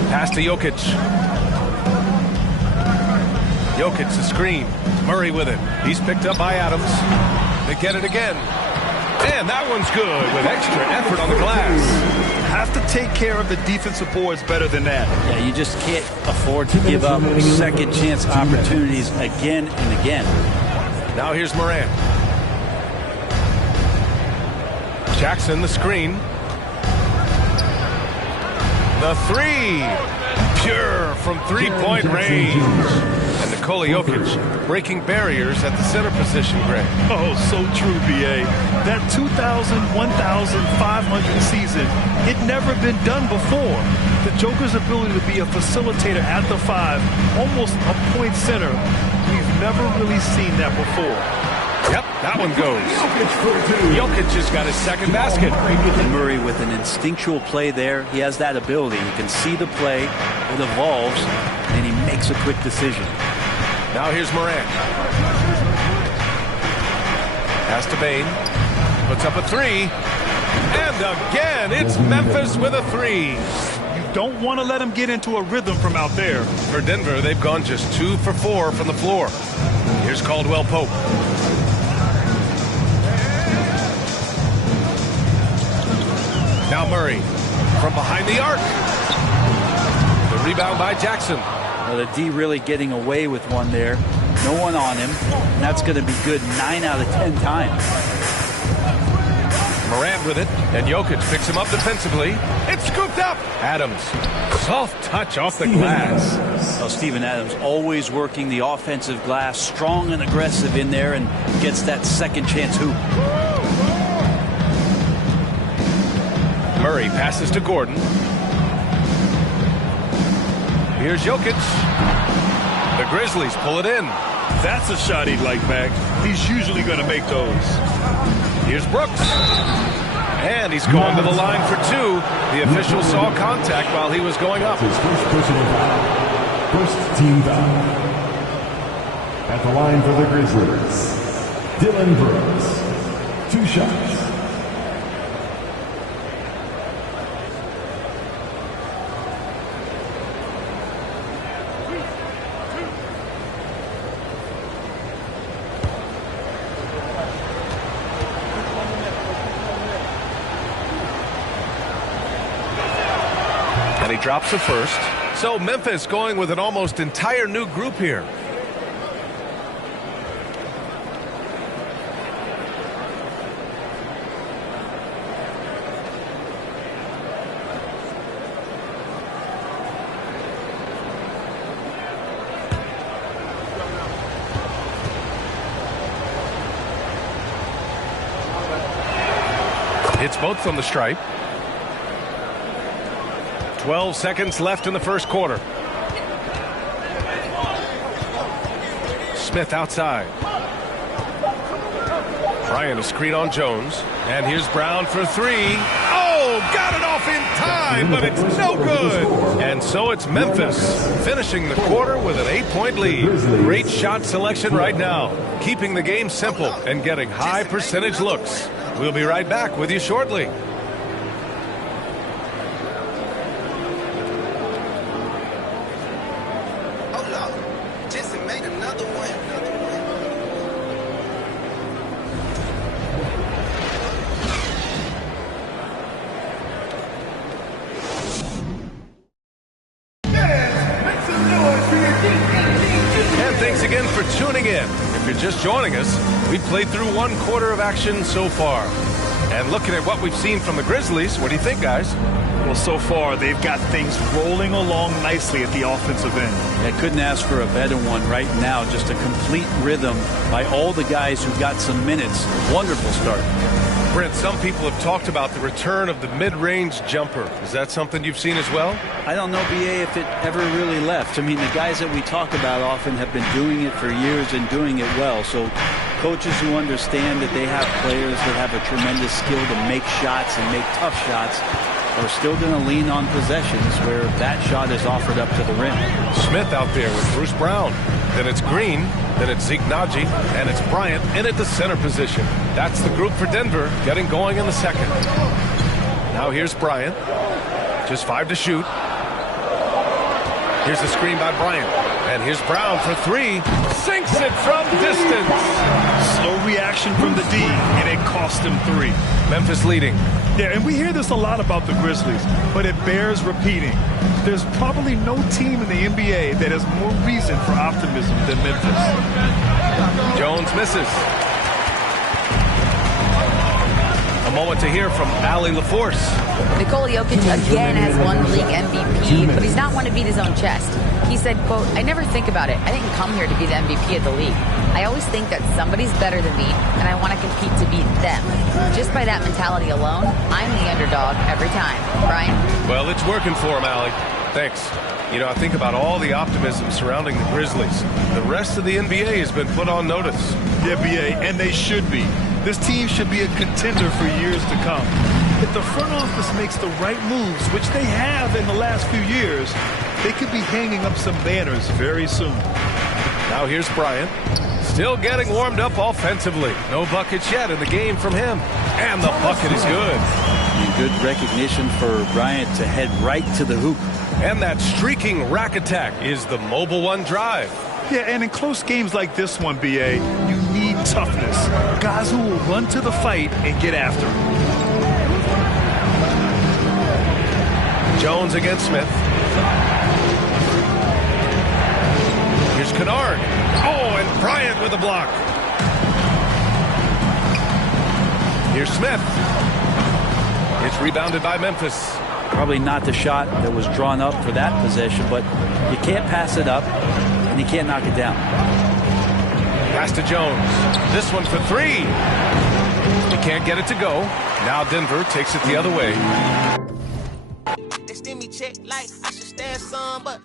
Pass to Jokic. Jokic the screen. Murray with it. He's picked up by Adams. They get it again. And that one's good with extra effort on the glass. Have to take care of the defensive boards better than that. Yeah, you just can't afford to give up second chance opportunities again and again. Now here's Morant. Jackson the screen. The three. Pure from three-point range. And Nikola Jokic breaking barriers at the center position, Greg. Oh, so true, B.A. That 2,000, 1,500 season, it never been done before. The Joker's ability to be a facilitator at the 5, almost a point center, we've never really seen that before. Yep, that one goes. Jokic just got his second basket. And Murray with an instinctual play there. He has that ability. You can see the play. It evolves, and he makes a quick decision. Now here's Morant. Pass to Bane. Puts up a three. And again, it's Memphis with a three. You don't want to let him get into a rhythm from out there. For Denver, they've gone just 2 for 4 from the floor. Here's Caldwell Pope. Now Murray from behind the arc. The rebound by Jackson. Well, the D really getting away with one there. No one on him. And that's going to be good 9 out of 10 times. Morant with it, and Jokic picks him up defensively. It's scooped up. Adams, soft touch off the glass. Well, Steven Adams always working the offensive glass, strong and aggressive in there, and gets that second chance hoop. Murray passes to Gordon. Here's Jokic. The Grizzlies pull it in. That's a shot he'd like back. He's usually going to make those. Here's Brooks. And he's going to the line for 2. The official saw contact while he was going up. His first personal foul. First team foul. At the line for the Grizzlies, Dillon Brooks. 2 shots. And he drops the first. So Memphis going with an almost entire new group here. Hits both from the stripe. 12 seconds left in the first quarter. Smith outside. Bryant a screen on Jones. And here's Brown for 3. Oh, got it off in time, but it's no good. And so it's Memphis finishing the quarter with an 8-point lead. Great shot selection right now, keeping the game simple and getting high percentage looks. We'll be right back with you shortly. Just joining us, we played through 1 quarter of action so far. And looking at what we've seen from the Grizzlies, what do you think, guys? Well, so far, they've got things rolling along nicely at the offensive end. I couldn't ask for a better one right now. Just a complete rhythm by all the guys who got some minutes. Wonderful start. Brent, some people have talked about the return of the mid-range jumper. Is that something you've seen as well? I don't know, B.A., if it ever really left. I mean, the guys that we talk about often have been doing it for years and doing it well. So coaches who understand that they have players that have a tremendous skill to make shots and make tough shots are still going to lean on possessions where that shot is offered up to the rim. Smith out there with Bruce Brown. Then it's Green. Then it's Zeke Naji. And it's Bryant in at the center position. That's the group for Denver getting going in the second. Now here's Bryant. Just 5 to shoot. Here's the screen by Bryant. And here's Brown for three. Sinks it from distance. Slow reaction from the D, and it cost him three. Memphis leading. Yeah, and we hear this a lot about the Grizzlies, but it bears repeating. There's probably no team in the NBA that has more reason for optimism than Memphis. Jones misses. A moment to hear from Allie LaForce. Nikola Jokic again has won the league MVP, but he's not one to beat his own chest. He said, quote, "I never think about it. I didn't come here to be the MVP of the league. I always think that somebody's better than me, and I want to compete to beat them. Just by that mentality alone, I'm the underdog every time." Brian? Well, it's working for him, Allie. Thanks. You know, I think about all the optimism surrounding the Grizzlies. The rest of the NBA has been put on notice. Yeah, BA, and they should be. This team should be a contender for years to come. If the front office makes the right moves, which they have in the last few years, they could be hanging up some banners very soon. Now here's Bryant. Still getting warmed up offensively. No buckets yet in the game from him. And the bucket is good. And good recognition for Bryant to head right to the hoop. And that streaking rack attack is the Mobile One drive. Yeah, and in close games like this one, BA, you need toughness. Guys who will run to the fight and get after it. Jones against Smith. Here's Kennard. Oh, and Bryant with a block. Here's Smith. It's rebounded by Memphis. Probably not the shot that was drawn up for that possession, but you can't pass it up, and you can't knock it down. Pass to Jones. This one for three. He can't get it to go. Now Denver takes it the other way. They send me check like I should stash some, but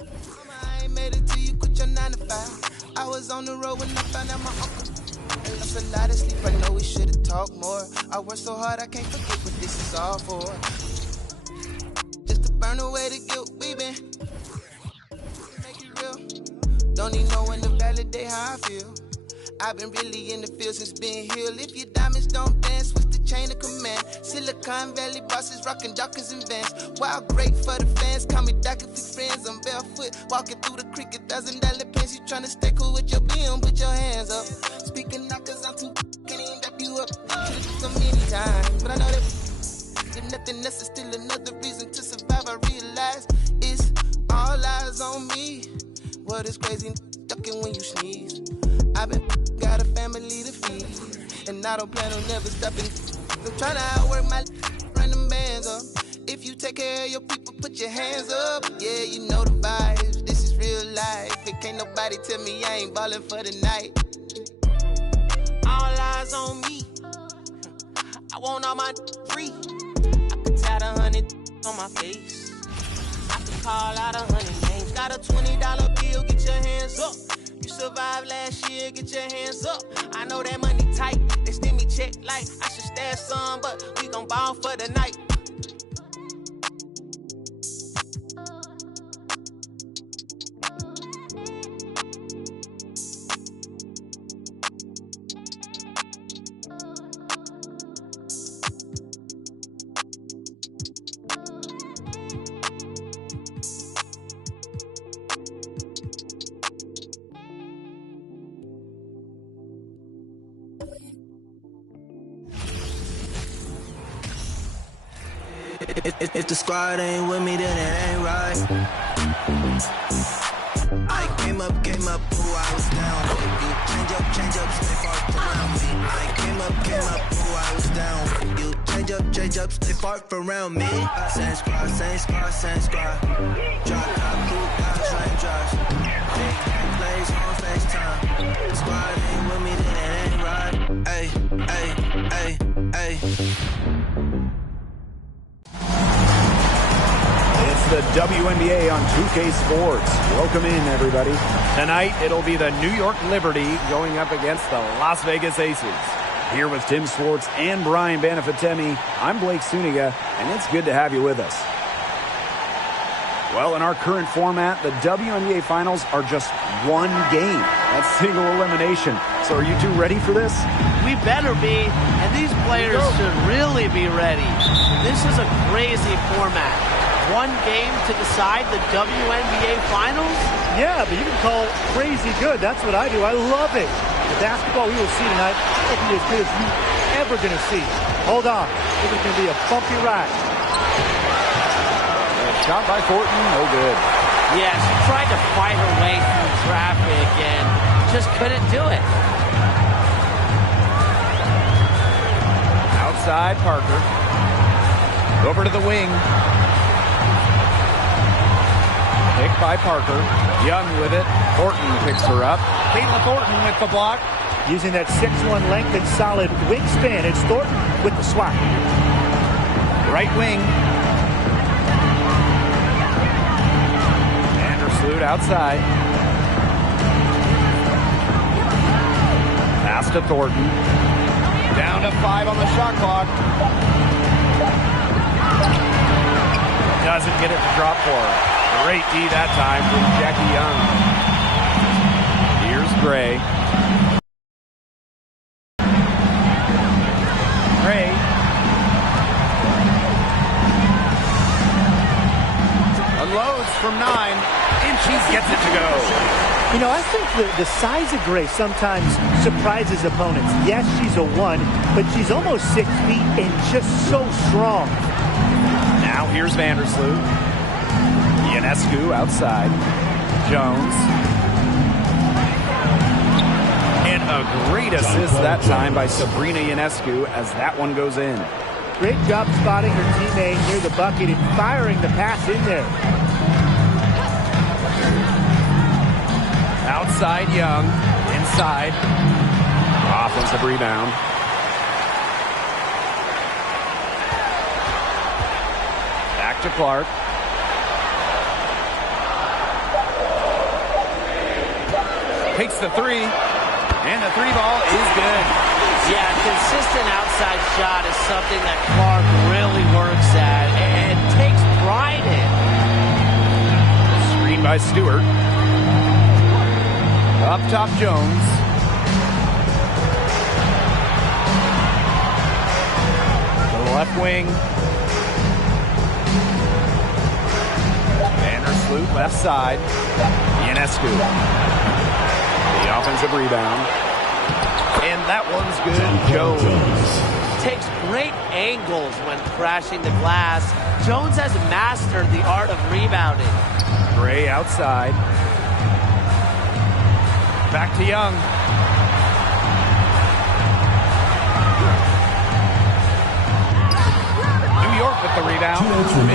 I ain't made it till you quit your 9 to 5. I was on the road when I found out my uncle. I lost a lot of sleep, I know we should've talked more. I worked so hard, I can't forget what this is all for. Just to burn away the guilt we been. Make it real. Don't need no one to validate how I feel. I've been really in the field since being healed. If your diamonds don't dance, what's the chain of command? Silicon Valley bosses rocking Dockers and Vans. Wild great for the fans, call me Doc if we friends. I'm barefoot, walking through the creek, $1,000 pants. You tryna stay cool with your BM, put your hands up. Speaking not cause I'm too can't even back you up. Could've done so many times, but I know that if nothing else is still another reason to survive. I realize it's all eyes on me. What is crazy, ducking when you sneeze. I've been got a family to feed, and I don't plan on never stopping. I'm trying to outwork my run them bands up. If you take care of your people, put your hands up. Yeah, you know the vibes. This is real life. It can't nobody tell me I ain't ballin' for the night. All eyes on me. I want all my free. I could tie 100 on my face. I could call out 100 names. Got a $20 bill, get your hands up. You survived last year, get your hands up. I know that money tight. They send me check like I should stash some, but we gon' ball for the night. If the squad ain't with me, then it ain't right. I came up, ooh, I was down. You change up, stay far around me. I came up, ooh, I was down. You change up, stay far around me. Same squad. Drop top, cool down, train drops. Big plays on FaceTime. The squad ain't with me, then it ain't right. Ay. The WNBA on 2K Sports. Welcome in, everybody. Tonight, it'll be the New York Liberty going up against the Las Vegas Aces. Here with Tim Swartz and Brian Banafitemi, I'm Blake Suniga, and it's good to have you with us. Well, in our current format, the WNBA Finals are just one game. That's single elimination. So are you two ready for this? We better be, and these players should really be ready. This is a crazy format. one game to decide the WNBA Finals? Yeah, but you can call crazy good. That's what I do. I love it. The basketball we will see tonight will be as good as you ever going to see. Hold on. This is going to be a bumpy ride. Shot by Thornton, no good. Yeah, she tried to fight her way through traffic and just couldn't do it. Outside, Parker. Over to the wing. Picked by Parker. Young with it. Thornton picks her up. Caitlin Thornton with the block. Using that 6'1" length and solid wingspan. It's Thornton with the swat. Right wing. Vandersloot outside. Pass to Thornton. Down to 5 on the shot clock. Doesn't get it to drop for her. Great D that time from Jackie Young. Here's Gray. Gray. Unloads from 9, and she gets it to go. You know, I think the size of Gray sometimes surprises opponents. Yes, she's a 1, but she's almost 6 feet and just so strong. Now here's Vandersloot. Ionescu outside. Jones. And a great assist that time by Sabrina Ionescu as that one goes in. Great job spotting her teammate near the bucket and firing the pass in there. Outside Young. Inside. Offensive rebound. Back to Clark. Takes the 3, and the 3 ball is good. Yeah, consistent outside shot is something that Clark really works at and takes pride in. Screen by Stewart. Up top, Jones. To the left wing. Vandersloot, left side. Ionescu. The offensive rebound. And that one's good. Jones. Takes great angles when crashing the glass. Jones has mastered the art of rebounding. Gray outside. Back to Young. New York with the rebound.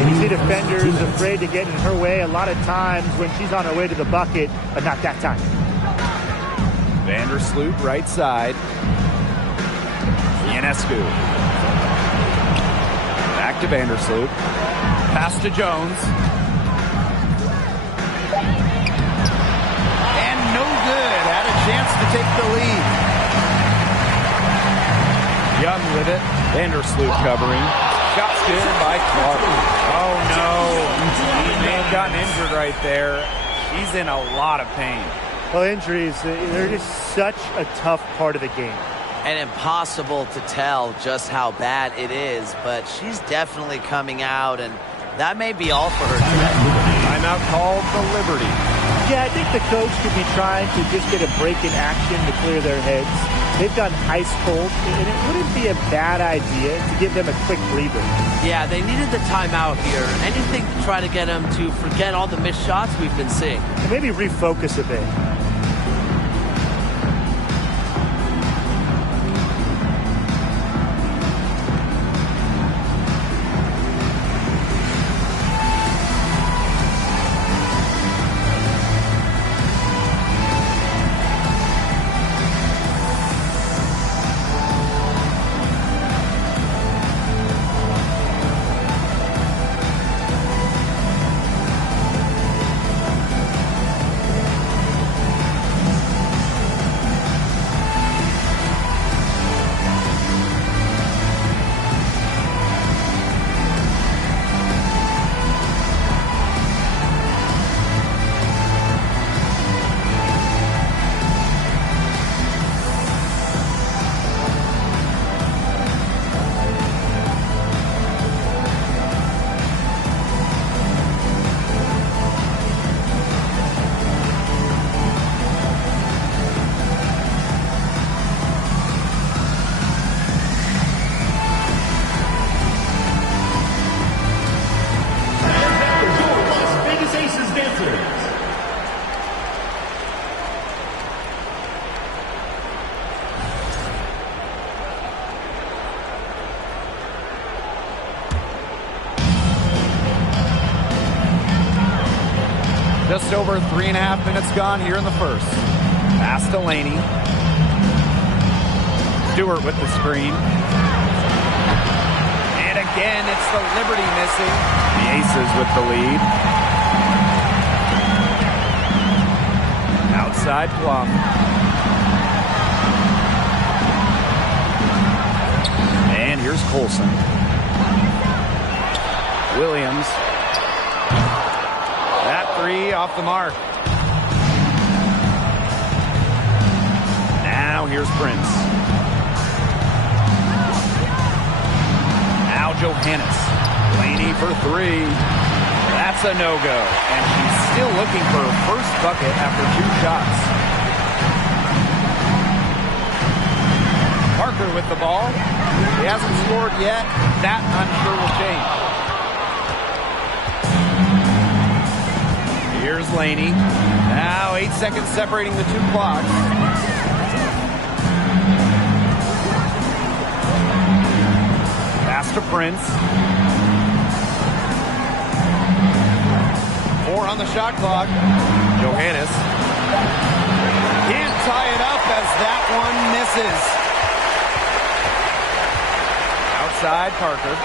You see defenders afraid to get in her way a lot of times when she's on her way to the bucket, but not that time. Vandersloot, right side. Ionescu. Back to Vandersloot. Pass to Jones. And no good. Had a chance to take the lead. Young with it. Vandersloot covering. Shot's good by Clark. Oh no. He may have gotten injured right there. She's in a lot of pain. Well, injuries, they're just such a tough part of the game. And impossible to tell just how bad it is, but she's definitely coming out, and that may be all for her today. Timeout called the Liberty. Yeah, I think the coach could be trying to just get a break in action to clear their heads. They've gotten ice cold, and it wouldn't be a bad idea to give them a quick breather. Yeah, they needed the timeout here. Anything to try to get them to forget all the missed shots we've been seeing. And maybe refocus a bit. over 3.5 minutes gone here in the first. Pass to Laney. Stewart with the screen. And again, it's the Liberty missing. The Aces with the lead. Outside Plum. And here's Colson. Williams. That three off the mark. Now here's Prince. Now Johannes. Laney for three. That's a no-go. And she's still looking for her first bucket after 2 shots. Parker with the ball. He hasn't scored yet. That, I'm sure, will change. Here's Laney. Now 8 seconds separating the 2 clocks. Pass to Prince. 4 on the shot clock. Johannes. Can't tie it up as that one misses. Outside Parker.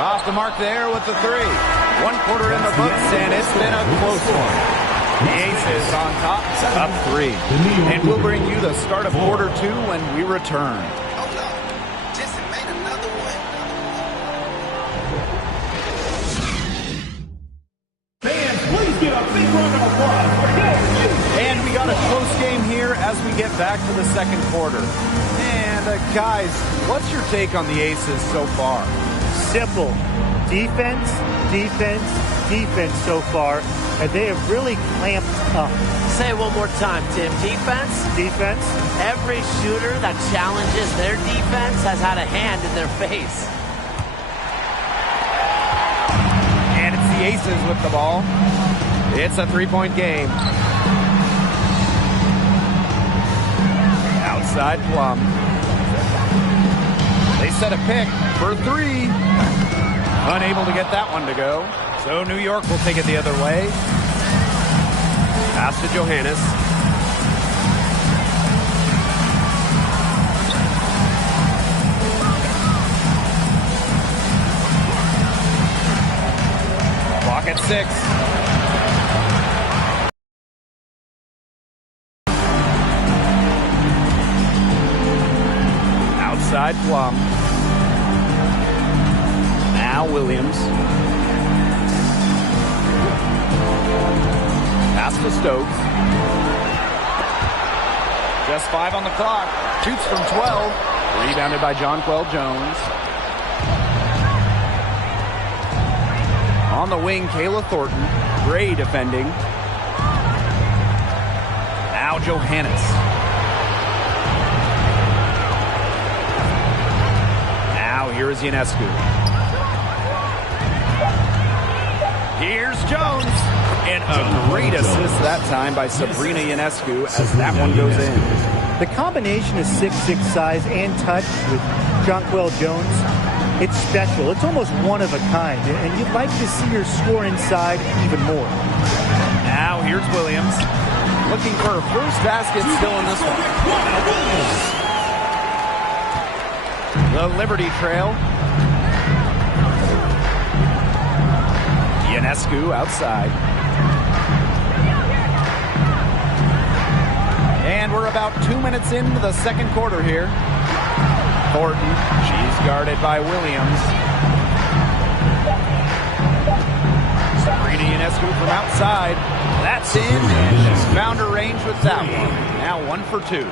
Off the mark there with the 3. 1 quarter in the books, and it's been a close one. The Aces on top, up 3. And we'll bring you the start of quarter 2 when we return. Fans, please give a big round of applause for KSU. And we got a close game here as we get back to the second quarter. And guys, what's your take on the Aces so far? Simple. Defense, defense, defense so far, and they have really clamped up. Say it one more time, Tim. Defense? Defense. Every shooter that challenges their defense has had a hand in their face. And it's the Aces with the ball. It's a 3-point game. Outside Plum. They set a pick for 3. Unable to get that one to go. So New York will take it the other way. Pass to Johannes. Clock at 6. Outside Plum. Now Williams. Pass to Stokes. Just 5 on the clock. Shoots from 12. Rebounded by Jonquel Jones. On the wing, Kayla Thornton. Gray defending. Now Johannes. Now here's Ionescu. Here's Jones. And a great assist that time by Sabrina Ionescu as that one goes in. The combination of 6'6" size and touch with Jonquel Jones, it's special. It's almost one of a kind. And you'd like to see her score inside even more. Now here's Williams. Looking for her first basket still in this one. The Liberty trail. Ionescu outside. And we're about 2 minutes into the second quarter here. Thornton, she's guarded by Williams. Sabrina Ionescu from outside. That's in, and she's found her range with that one. Now 1 for 2.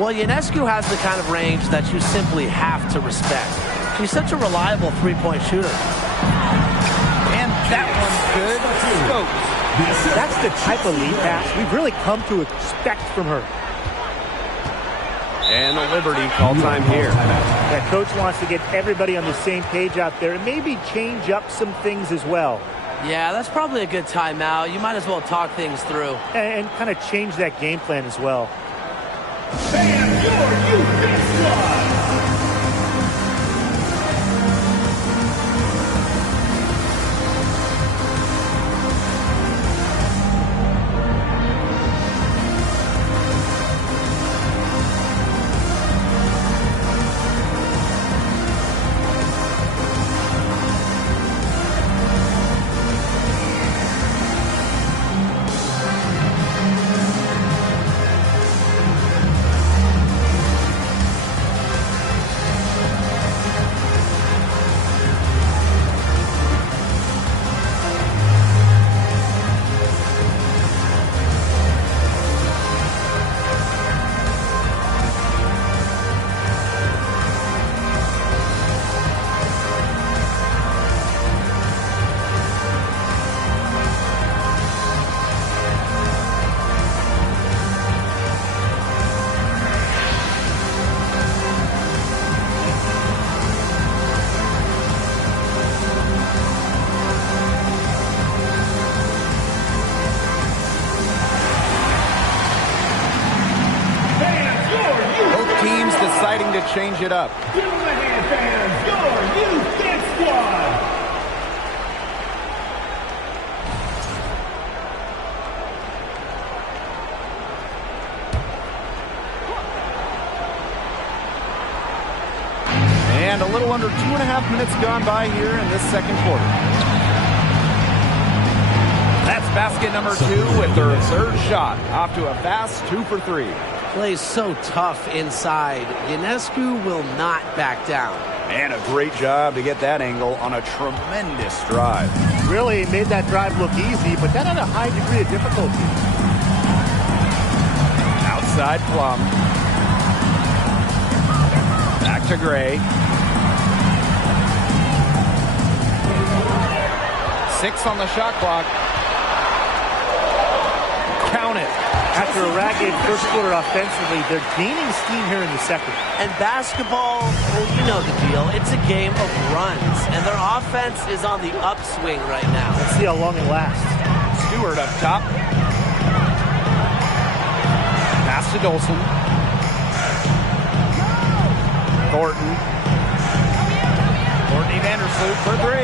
Well, Ionescu has the kind of range that you simply have to respect. She's such a reliable three-point shooter. And that one's good. Stokes. That's the type of lead pass we've really come to expect from her. And the Liberty call time here. That coach wants to get everybody on the same page out there and maybe change up some things as well. Yeah, that's probably a good timeout. You might as well talk things through. And kind of change that game plan as well. And your UP squad. deciding to change it up. Give them a hand, fans. Your youth dance squad. And a little under 2.5 minutes gone by here in this second quarter. That's basket number 2 with their third shot. Off to a fast 2 for 3. Plays so tough inside. Ionescu will not back down. And a great job to get that angle on a tremendous drive. Really made that drive look easy, but that had a high degree of difficulty. Outside Plum. Back to Gray. 6 on the shot clock. Count it. After a ragged first quarter offensively, they're gaining steam here in the second. And basketball, well, you know the deal. It's a game of runs, and their offense is on the upswing right now. Let's see how long it lasts. Stewart up top. Pass to Dolson. Thornton. Courtney Vandersloot for 3.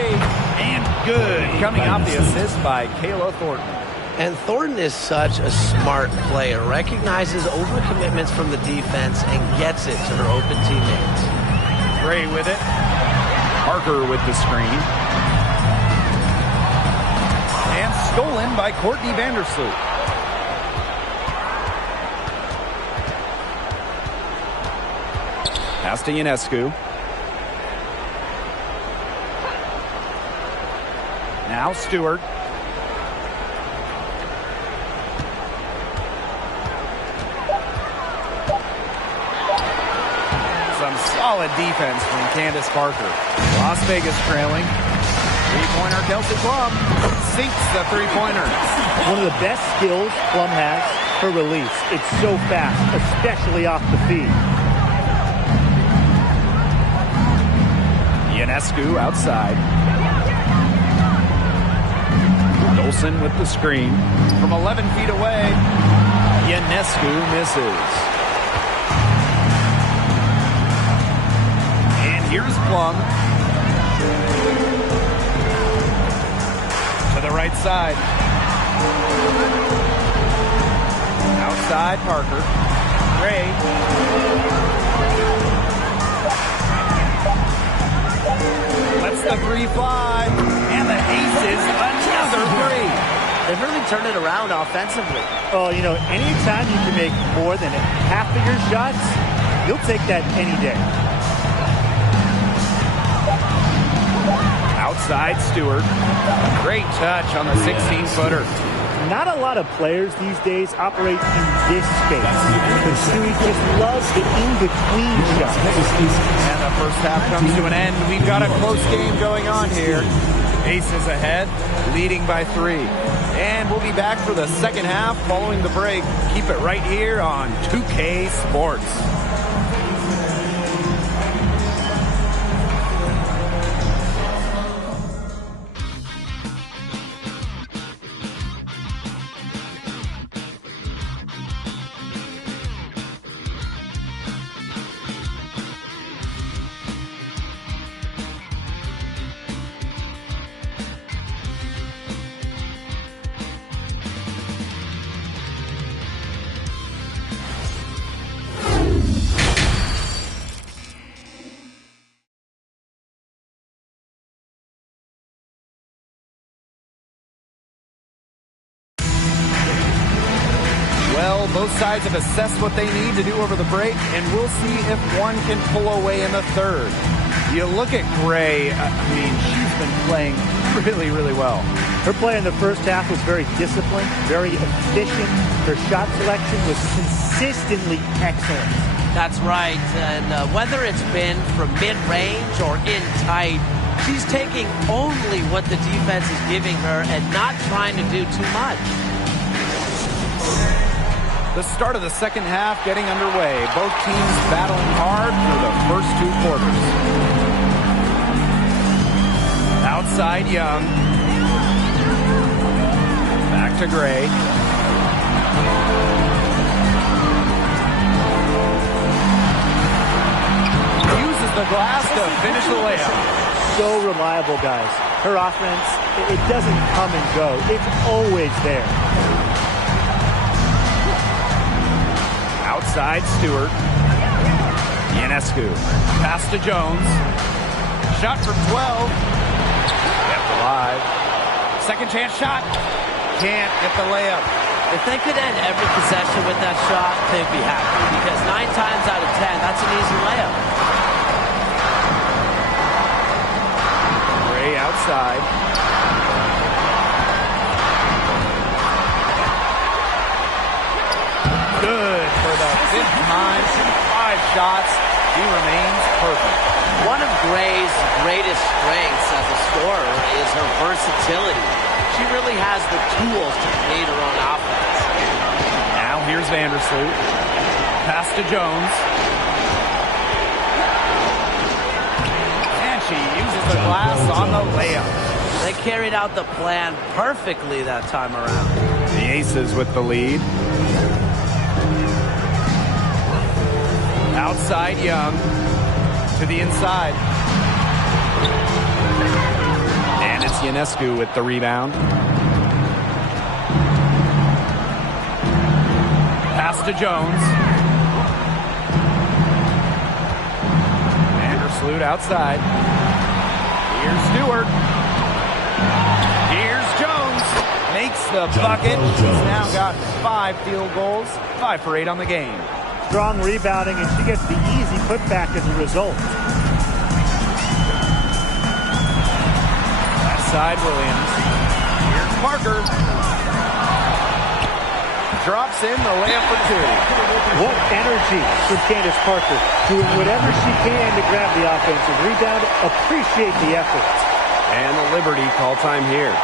And good. Coming off the assist by Kayla Thornton. And Thornton is such a smart player. Recognizes overcommitments from the defense and gets it to her open teammates. Gray with it. Parker with the screen. And stolen by Courtney Vandersloot. Pass to Ionescu. Now Stewart. Some solid defense from Candace Parker. Las Vegas trailing. Three-pointer Kelsey Plum sinks the three-pointer. One of the best skills Plum has for release. It's so fast, especially off the feed. Ionescu outside. Dolson with the screen. From 11 feet away, Ionescu misses. And here's Plum. To the right side. Outside Parker. Gray. Lets the 3 fly. And the aces, another 3. They've really turned it around offensively. Oh, you know, anytime you can make more than half of your shots, you'll take that any day. Outside Stewart. Great touch on the 16-footer. Not a lot of players these days operate in this space. But Stewie just loves the in-between shots. And the first half comes to an end. We've got a close game going on here. Aces ahead, leading by 3. And we'll be back for the second half following the break. Keep it right here on 2K Sports. Well, both sides have assessed what they need to do over the break, and we'll see if one can pull away in the third. You look at Gray, I mean, she's been playing really, really well. Her play in the first half was very disciplined, very efficient. Her shot selection was consistently excellent. That's right, and whether it's been from mid-range or in tight, she's taking only what the defense is giving her and not trying to do too much. The start of the second half getting underway. Both teams battling hard through the first 2 quarters. Outside Young. Back to Gray. finish the layup. So reliable, guys. Her offense, it doesn't come and go. It's always there. Outside, Stewart. Ionescu. Pass to Jones. Shot from 12. Kept alive. Second chance shot. Can't get the layup. If they could end every possession with that shot, they'd be happy. Because 9 times out of 10, that's an easy layup. Gray outside. Good for the 5th time. 5 shots. He remains perfect. One of Gray's greatest strengths as a scorer is her versatility. She really has the tools to create her own offense. Now here's Vandersloot. Pass to Jones. And she uses the glass on the layup. They carried out the plan perfectly that time around. The Aces with the lead. Outside Young. To the inside. And it's Ionescu with the rebound. Pass to Jones. Vandersloot outside. Here's Stewart. Here's Jones. Makes the bucket. She's now got 5 field goals. 5 for 8 on the game. Strong rebounding, and she gets the easy putback as a result. Left side, Williams. Here's Parker. Drops in the layup for 2. What energy from Candace Parker, doing whatever she can to grab the offensive rebound. Appreciate the effort. And the Liberty call time here.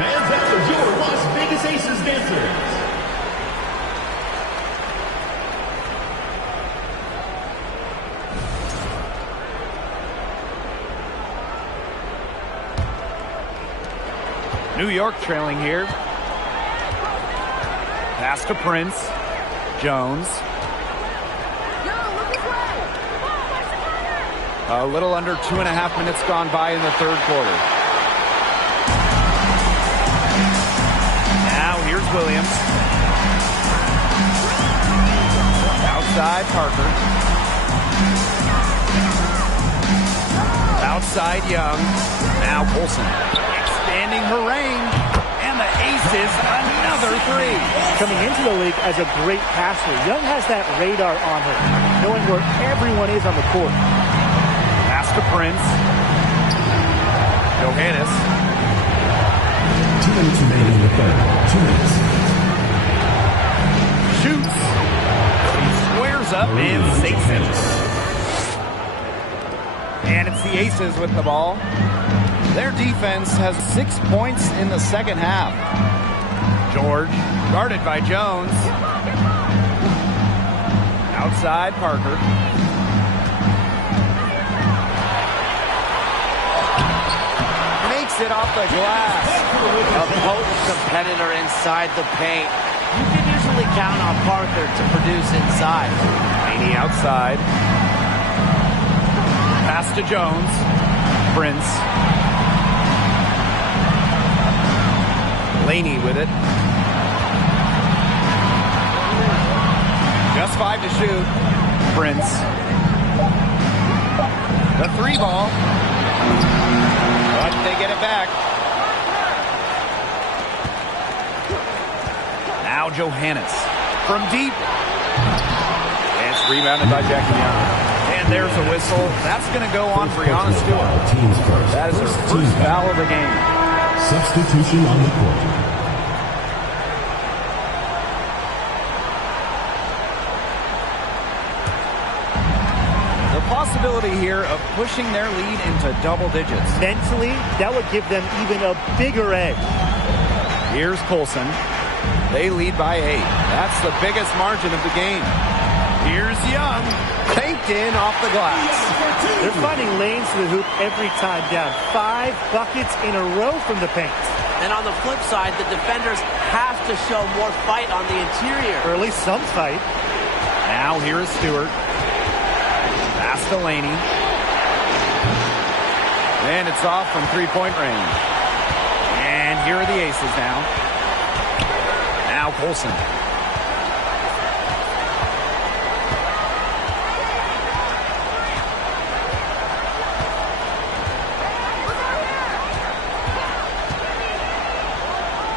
And that was your Las Vegas Aces dancers. New York trailing here. Pass to Prince. Jones. A little under 2.5 minutes gone by in the 3rd quarter. Now here's Williams. Outside Parker. Outside Young. Now Colson. Expanding her range. And the Aces, another 3. Coming into the league as a great passer, Young has that radar on her, knowing where everyone is on the court. Pass to Prince. Johannes. 2 minutes remaining in the 3rd. 2 minutes. Shoots. He squares up and sinks it. And it's the Aces with the ball. Their defense has 6 points in the 2nd half. George, guarded by Jones. Outside Parker. Makes it off the glass. A potent competitor inside the paint. You can use usually count on Parker to produce inside. Laney outside. Pass to Jones. Prince. Laney with it. Just 5 to shoot. Prince. The 3 ball. But they get it back. Now Johannes from deep. And it's rebounded by Jackie Young. And there's a whistle. That's going to go on Brianna Stewart. That is her first foul of the game. Substitution on the court. The possibility here of pushing their lead into double digits. Mentally, that would give them even a bigger edge. Here's Colson. They lead by 8. That's the biggest margin of the game. Here's Young. Banked in off the glass. They're finding lanes to the hoop every time down. 5 buckets in a row from the paint. And on the flip side, the defenders have to show more fight on the interior. Or at least some fight. Now here is Stewart. Pass to Laney. And it's off from 3-point range. And here are the aces now. Now Colson.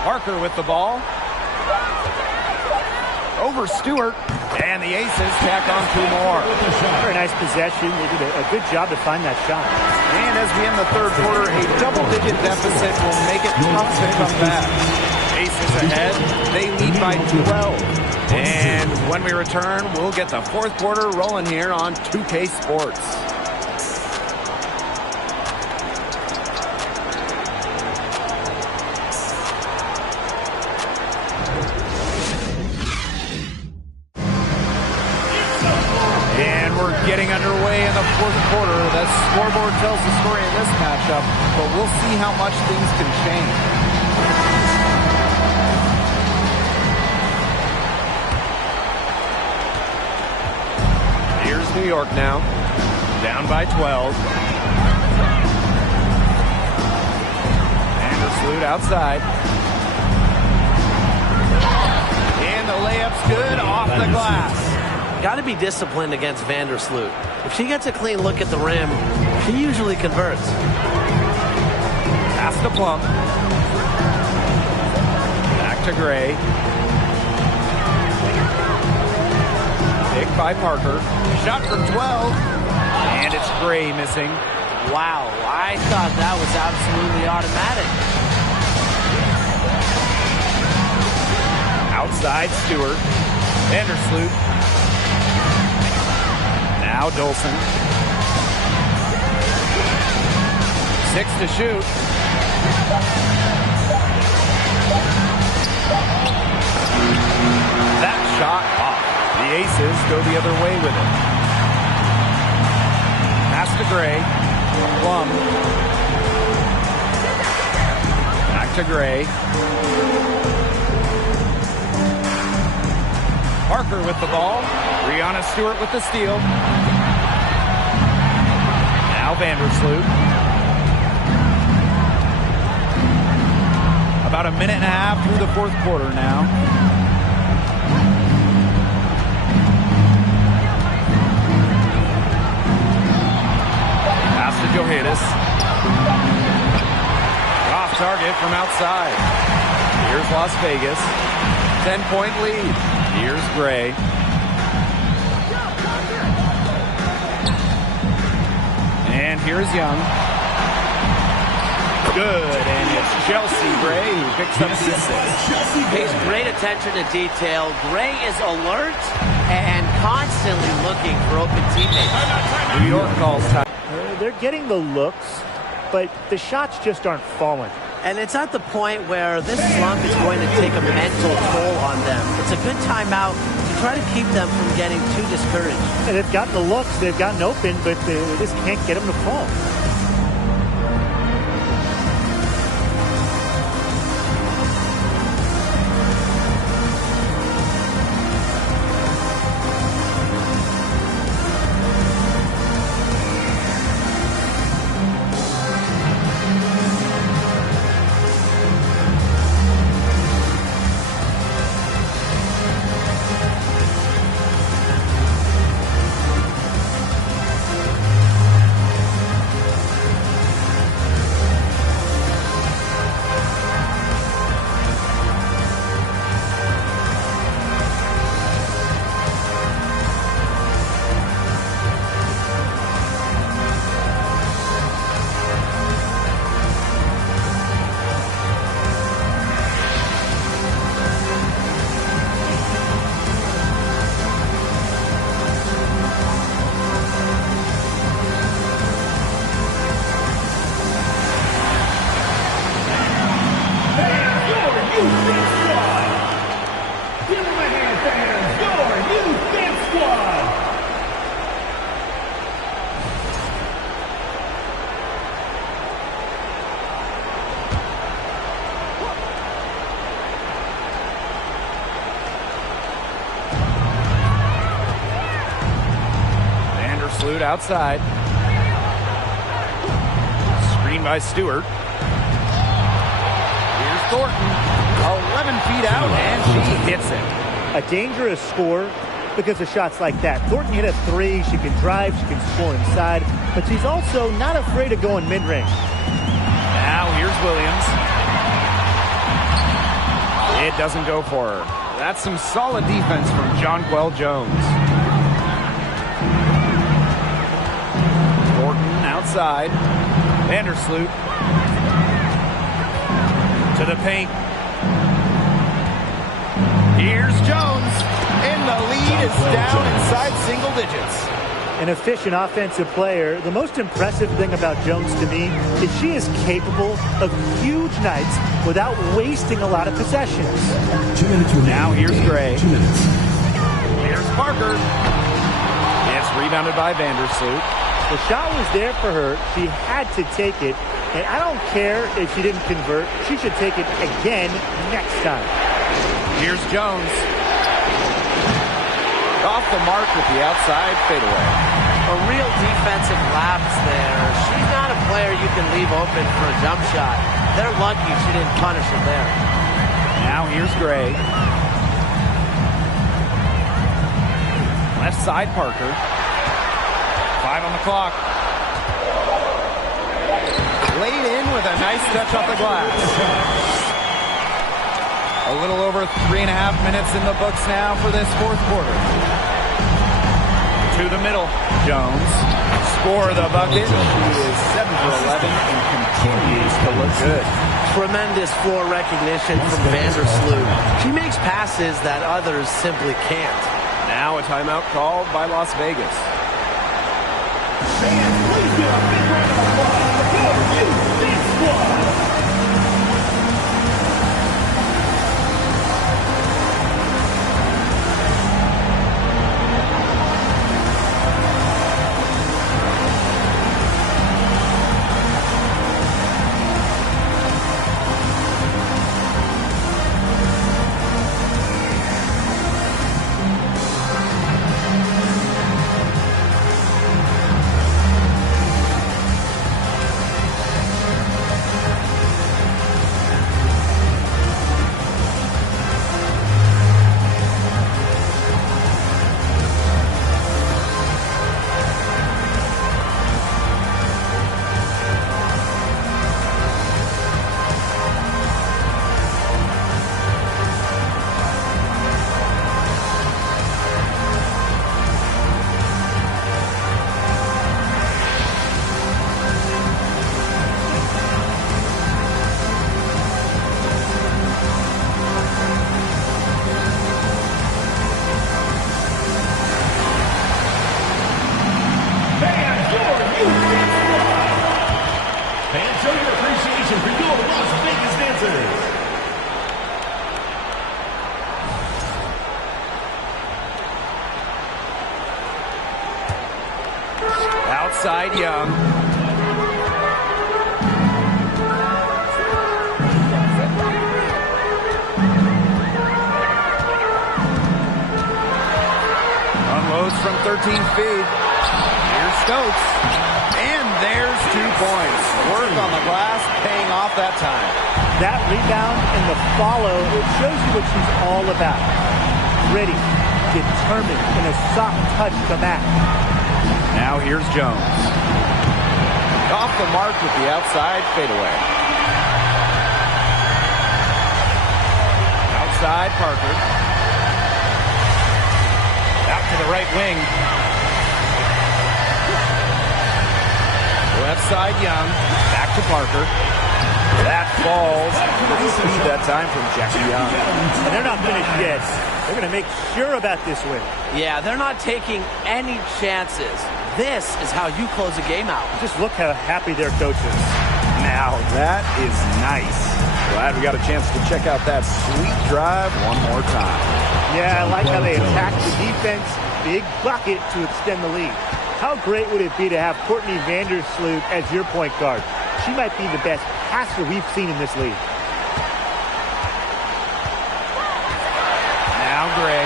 Parker with the ball. Over Stewart. And the aces tack on 2 more. Very nice possession. They did a good job to find that shot. And as we end the third quarter, a double-digit deficit will make it tough to come back. Aces ahead. They lead by 12. And when we return, we'll get the fourth quarter rolling here on 2K Sports. Getting underway in the fourth quarter. The scoreboard tells the story in this matchup, but we'll see how much things can change. Here's New York now, down by 12. Vandersloot outside. And the layup's good off the glass. Got to be disciplined against Vandersloot. If she gets a clean look at the rim, she usually converts. Pass to Plum. Back to Gray. Picked by Parker. Shot from 12. And it's Gray missing. Wow, I thought that was absolutely automatic. Outside Stewart. Vandersloot. Now Dolson. 6 to shoot. That shot off. The aces go the other way with it. Pass to Gray. Plum. Back to Gray. Parker with the ball. Brianna Stewart with the steal. Now Vandersloot. About a minute and a half through the fourth quarter now. Pass to Johannes. Off target from outside. Here's Las Vegas. 10-point lead. Here's Gray. And here's Young. Good, and it's Chelsea Gray who picks up the assist. Pays great attention to detail. Gray is alert and constantly looking for open teammates. New York calls time. They're getting the looks, but the shots just aren't falling. And it's at the point where this slump is going to take a mental toll on them. It's a good timeout to try to keep them from getting too discouraged. And they've gotten the looks, they've gotten open, but they just can't get them to fall. Youth Fit Squad. Give them a hand, fans. Your Youth Fit Squad. Vandersloot outside. Screen by Stewart. Here's Thornton. 11 feet out, and she hits it. A dangerous score because of shots like that. Thornton hit a three. She can drive. She can score inside. But she's also not afraid of going mid-range. Now here's Williams. It doesn't go for her. That's some solid defense from Jonquel Jones. Thornton outside. Vandersloot to the paint. Here's Jones, and the lead is down inside single digits. An efficient offensive player. The most impressive thing about Jones to me is she is capable of huge nights without wasting a lot of possessions. 2 minutes remaining. Now here's Gray. 2 minutes. Here's Parker. It's rebounded by Vandersloot. The shot was there for her. She had to take it. And I don't care if she didn't convert. She should take it again next time. Here's Jones. Off the mark with the outside fadeaway. A real defensive lapse there. She's not a player you can leave open for a jump shot. They're lucky she didn't punish her there. Now here's Gray. Left side Parker. 5 on the clock. Laid in with a nice touch off the glass. A little over 3.5 minutes in the books now for this fourth quarter. To the middle, Jones. Score the bucket. She is 7 for 11 and continues to look good. Tremendous floor recognition from Vandersloot. She makes passes that others simply can't. Now a timeout called by Las Vegas. Fans, please give a big round of applause for your Youth Fit Squad. Outside Young. Unloads from 13 feet. Here's Stokes. And there's 2 points. Work on the glass, paying off that time. That rebound and the follow, it shows you what she's all about. Gritty, determined, and a soft touch to match. Now here's Jones. Off the mark with the outside fadeaway. Outside Parker. Out to the right wing. Left side Young. Back to Parker. That falls. Good speed that time from Jackie Young. And they're not finished yet. They're going to make sure about this win. Yeah, they're not taking any chances. This is how you close a game out. Just look how happy their coach is. Now, that is nice. Glad we got a chance to check out that sweet drive one more time. Yeah, I like how they attacked the defense. Big bucket to extend the lead. How great would it be to have Courtney Vandersloot as your point guard? She might be the best passer we've seen in this league. Now Gray.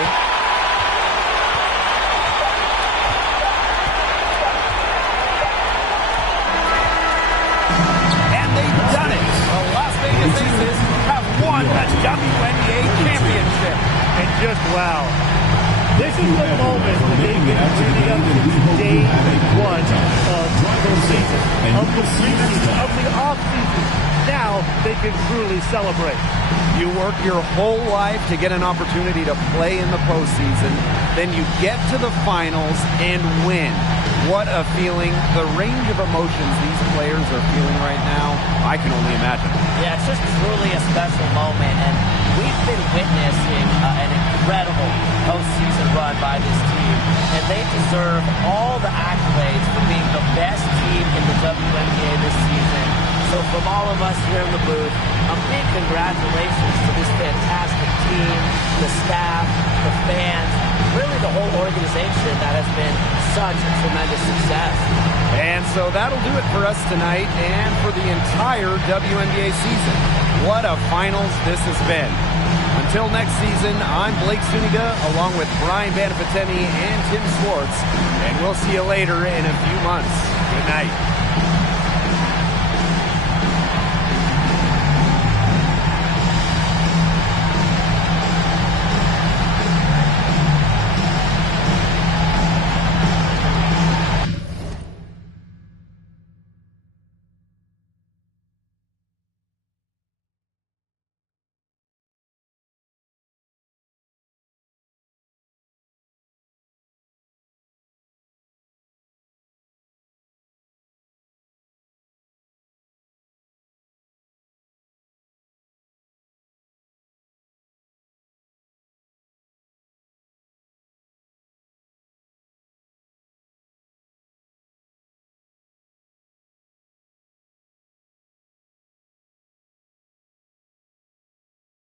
And they've done it. The Las Vegas Aces have won the WNBA championship. And just wow. This is the moment that they've been leading up to day one of the season, of the preseason, of the offseason. Now they can truly celebrate. You work your whole life to get an opportunity to play in the postseason. Then you get to the finals and win. What a feeling. The range of emotions these players are feeling right now, I can only imagine. Yeah, it's just truly a special moment. And we've been witnessing an incredible postseason run by this team. And they deserve all the accolades for being the best team in the WNBA this season. So from all of us here in the booth, a big congratulations to this fantastic team, the staff, the fans, really the whole organization that has been such a tremendous success. And so that'll do it for us tonight and for the entire WNBA season. What a finals this has been. Until next season, I'm Blake Zuniga along with Brian Banafiteni and Tim Swartz, and we'll see you later in a few months. Good night.